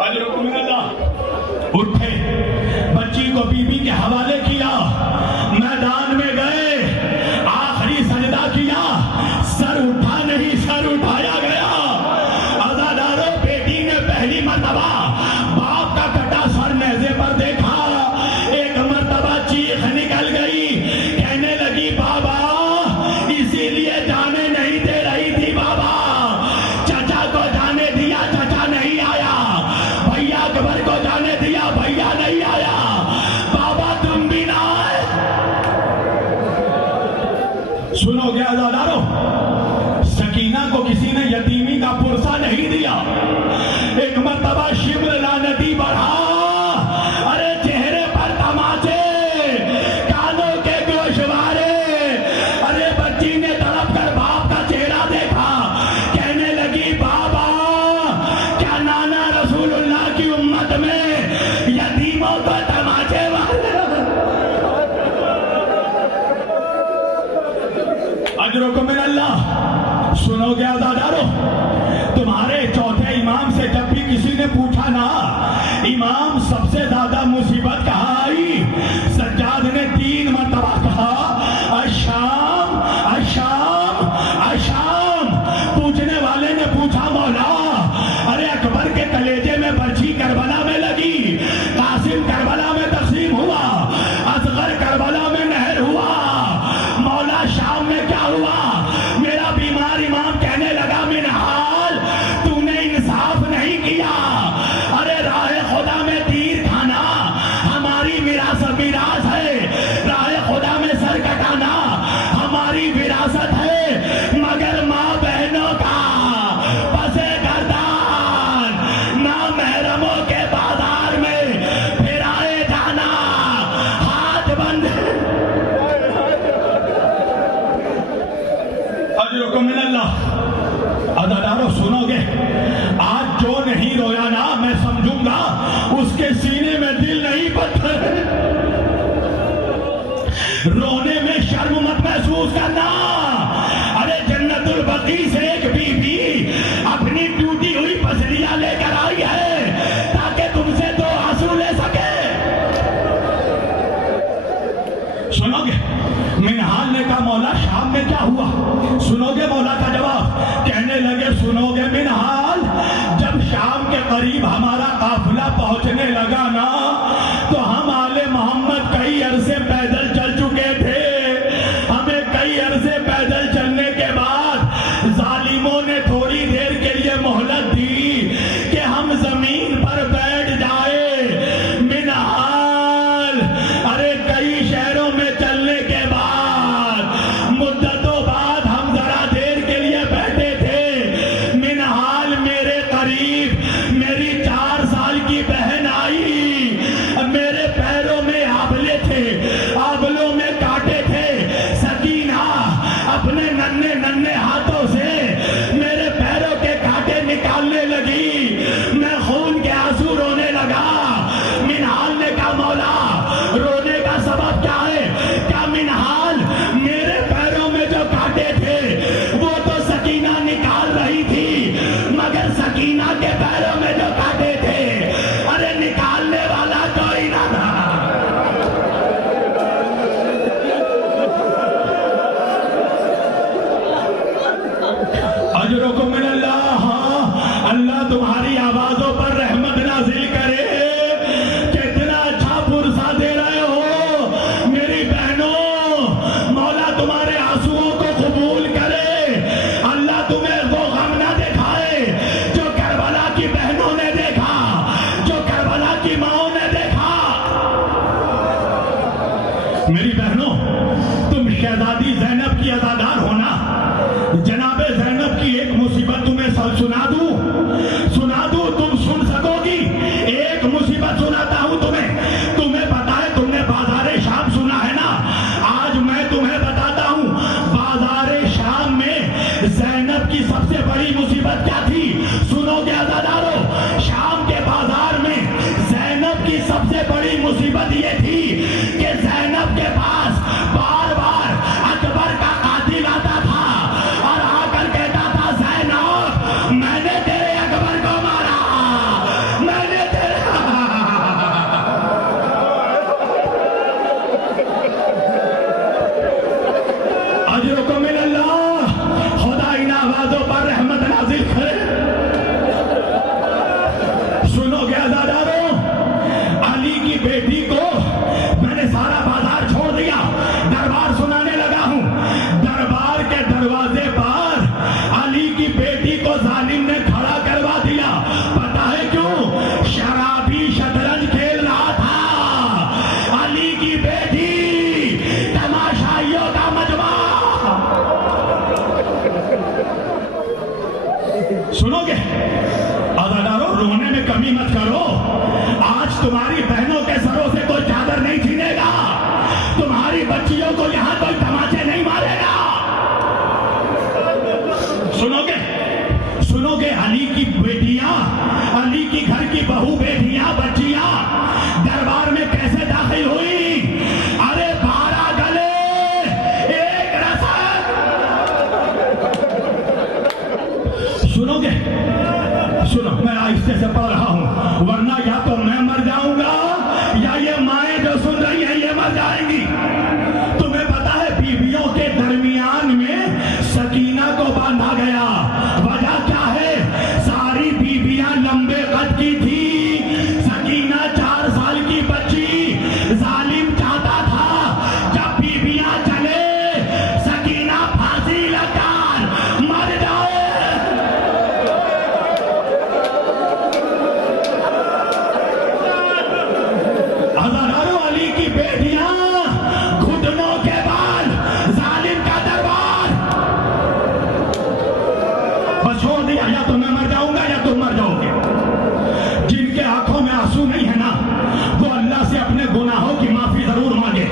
اجرکم من اللہ۔ اٹھے، بچی کو بی بی کے حوالے کیا، میدان میں گئے، آخری سجدہ کیا، سر اٹھا نہیں سر اٹھایا گیا۔ عزادارو بیٹی نے پہلی مرتبہ باپ کا کٹا سر نیزے پر دیکھا، ایک مرتبہ چیخ نکل گئی، کہنے لگی بابا اسی لیے جانے نہیں دے رہی تھی بابا، چچا کو جانے دیا چچا نہیں آیا، بھیا اکبر کو جانے دیا بھیا نہیں آیا، بابا تم بھی نہ آئے۔ سنو گے عزادارو، سکینہ کو کسی نے یتیمی کا پرسا نہیں دیا، ایک مرتبہ شمر لعنتی بڑھا، ارے چہرے پر تماچے، کانوں کے گوشوارے، ارے بچی نے تڑپ کر باپ کا چہرہ دیکھا، کہنے لگی بابا کیا نانا رسول اللہ کی امت میں یتیموں کو تماچے مارے؟ اجرکم من اللہ۔ سنو گے عزادارو، تمہارے چوتھے امام سے جب بھی کسی نے پوچھا نا امام سب سے زیادہ مصیبت کہاں آئی، سجاد نے 3 مرتبہ کہا الشام الشام الشام۔ پوچھنے والے نے پوچھا مولا ارے اکبر کے کلیجے میں برچھی کربلا میں لگی، قاسم کربلا میں تقسیم ہوا، اصغر کربلا میں نہر ہوا، مولا شام میں کیا ہوا؟ میرا بیمار امام کہنے لگا منحال تو نے انصاف نہیں کیا، ارے راہ خدا میں تیر کھانا ہماری وراثت ہے، راہ خدا میں سر کٹانا ہماری وراثت ہے، مگر ماں بہنوں کا پسے بہنوں نے تھوڑی دیر کے لیے مہلت دی کہ ہم زمین پر بیٹھ جائے. منہال ارے کئی شہروں میں چلنے کے بعد مدتوں بعد ہم ذرا دیر کے لیے بیٹھے تھے. منہال میرے قریب میری 4 سال کی بہن آئی. میرے پیروں میں آبلے تھے, آبلوں میں کانٹے تھے. سکینہ اپنے ننھے ننھے ہاتھوں سے میرے پیروں کے کانٹے نکالنے لگی. میں خون کے آنسو رونے لگا. منہال نے کہا مولا رونے کا سبب کیا ہے؟ کیا منہال میرے پیروں میں جو کانٹے تھے وہ تو سکینہ نکال رہی تھی, مگر سکینہ کے پیروں میں جو کانٹے تھے ارے نکالنے والا کوئی نہ تھا. اجرکم من اللہ, اللہ تمہاری آوازوں پر رحمت نازل کرے. کتنا اچھا پرسا دے رہے ہو میری بہنوں. مولا تمہارے آنسوؤں کو قبول کرے. اللہ تمہیں وہ غم نہ دکھائے جو کربلا کی بہنوں نے دیکھا, جو کربلا کی ماؤں نے دیکھا. میری بہنوں, تم شہزادی زینب کی عزادار ہونا. جناب زینب کی ایک مصیبت تمہیں سنا دوں تم سن سکو گی. ایک مصیبت سناتا ہوں تمہیں پتا ہے, تم نے بازار شام سنا ہے نا. آج میں تمہیں بتاتا ہوں بازار شام میں زینب کی سب سے بڑی مصیبت کیا تھی. سنو گے عزادارو, شام کے بازار میں زینب کی سب سے بڑی مصیبت یہ تھی کہ زینب کے پاس بار بار اکبر کا قاتل آتا تھا اور آ کر کہتا تھا زینب میں نے تیرے اکبر کو مارا, میں نے تیرے. اجرکم من اللہ, خدا ان آوازوں پر رحمت نازل کرے. سنو گے عزادارو, علی کی بیٹی کو میں نے سارا بازار چھوڑ دیا, دربار سنانے لگا ہوں. دربار کے دروازے پر علی کی بیٹی کو ظالم نے کھڑا کروا دیا. پتا ہے کیوں؟ شرابی شطرنج کھیل رہا تھا. علی کی بیٹی تماشائیوں کا مجمع. سنو گے عزادارو, رونے میں کمی مت کرو. آج تمہاری بہنوں کے سروں سے کوئی چادر نہیں چھینے گا, تمہاری بچیوں کو یہاں کوئی تماچے نہیں مارے گا. سنو گے علی کی بیٹیاں, علی کی گھر کی بہو بیٹیاں بچیاں دربار میں کیسے داخل ہوئی. ارے 12 گلے ایک رسد. سنو گے, سنو میں آہستہ سے پڑھ رہا ہوں, ورنہ یا تو میں مر جاؤں گا یا یہ مائیں جو سن رہی ہیں یہ مر جائیں گی. تمہیں پتا ہے بیویوں کے درمیان میں سکینہ کو باندھا گیا. وجہ کیا ہے؟ ساری بیویاں لمبے قد کی تھی, سکینہ 4 سال کی بچی. ظالم چاہتا تھا جب بیویاں چلے سکینہ پھانسی لگ کر مر جائے. ہزاروں علی کی بیٹیاں گھٹنوں کے بال, ظالم کا دربار. بس چھوڑ دیا, یا تو میں مر جاؤں گا یا تم مر جاؤ گے. جن کے آنکھوں میں آنسو نہیں ہے نا وہ اللہ سے اپنے گناہوں کی معافی ضرور مانگے.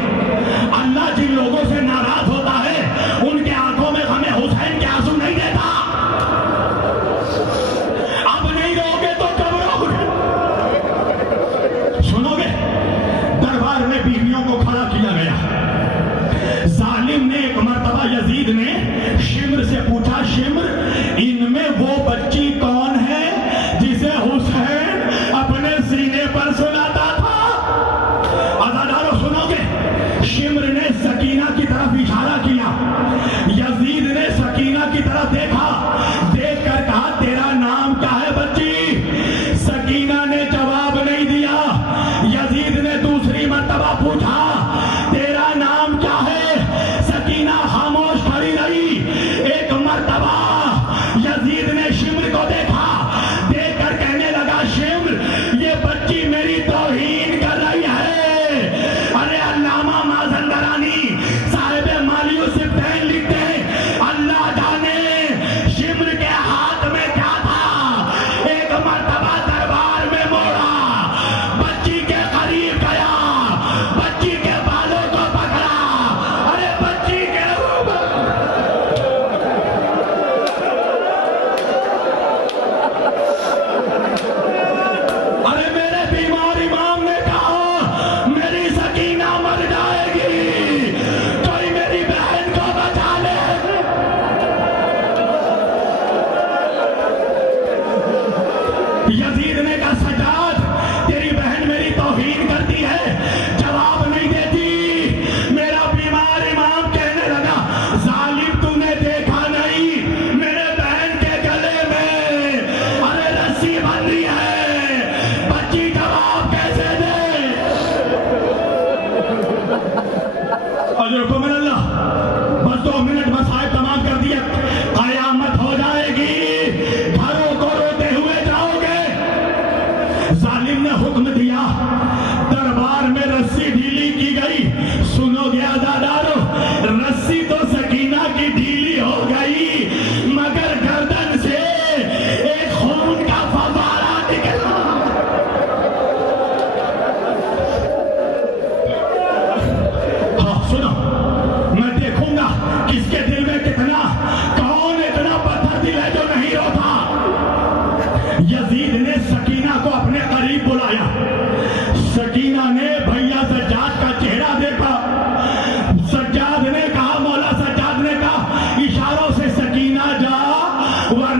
اللہ جن لوگوں سے ناراض ہوتا ہے ان کے آنکھوں میں غم حسین کے آنسو نہیں دیتا. اب نہیں رو گے تو کب رو گے؟ سنو گے, دربار میں بیویوں کو کھڑا کیا گیا. ظالم نے ایک مرتبہ یزید نے شمر سے پوچھا, شمر ان میں وہ بچی کون ہے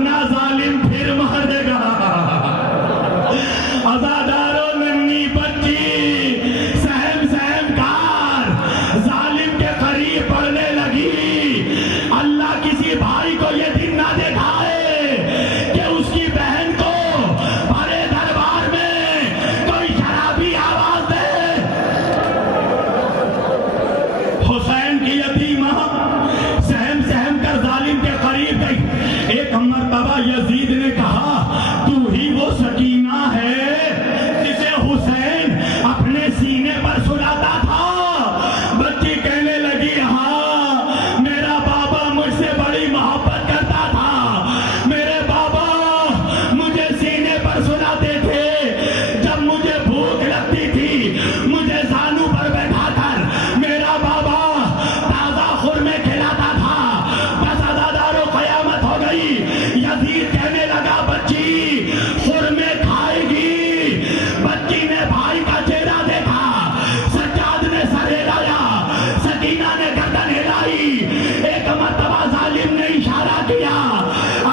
ورنہ ظالم پھر مارے گا. عزاداروں ننھی بچی سہم سہم کار ظالم کے قریب پڑنے لگی. اللہ کسی بھائی کو یہ دن نہ دکھائے کہ اس کی بہن کو بڑے دربار میں کوئی شرابی آواز دے. حسین کی یتیمہ سہم سہم کر ظالم کے قریب گئی. ایک مرتبہ یزید نے کہا تو ہی وہ سکینہ ہے جسے حسین اپنے سینے پر سلاتا تھا. بچی کہنے لگی ہاں میرا بابا مجھ سے بڑی محبت کرتا تھا. میرے بابا مجھے سینے پر سلاتے تھے. جب مجھے بھوک لگتی تھی مجھے زانو پر بیٹھا کر میرا بابا تازہ خرمے کھلاتا تھا. بس عزادارو قیامت ہو گئی. یزید کہنے لگا بچی خرمے کھائے گی. بچی نے بھائی کا چہرہ دیکھا. سجاد نے سر ہلایا, سکینہ نے گردن ہلائی. ایک مرتبہ ظالم نے اشارہ کیا.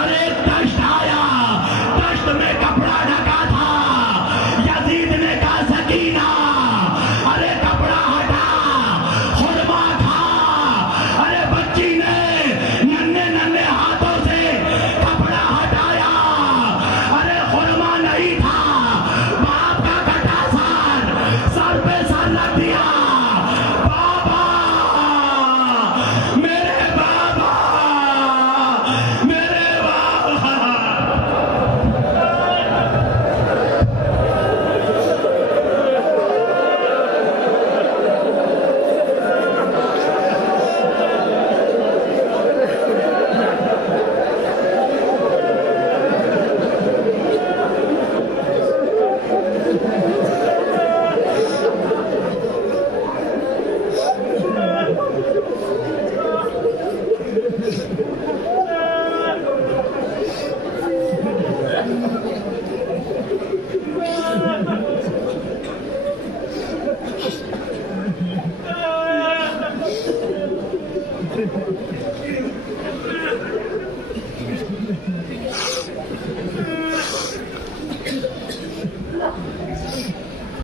ارے دشت آیا, دشت میں کپڑا ڈھکا تھا. یزید نے کہا سکینہ ارے کپڑا ہٹا, خرما کھا. ارے بچی نے ننھے ننھے ہاتھوں سے کپڑا ہٹایا. ارے خرما نہیں تھا, باپ کا کٹا سر پہ سر رکھ دیا. بابا میرے بابا میرے بابا.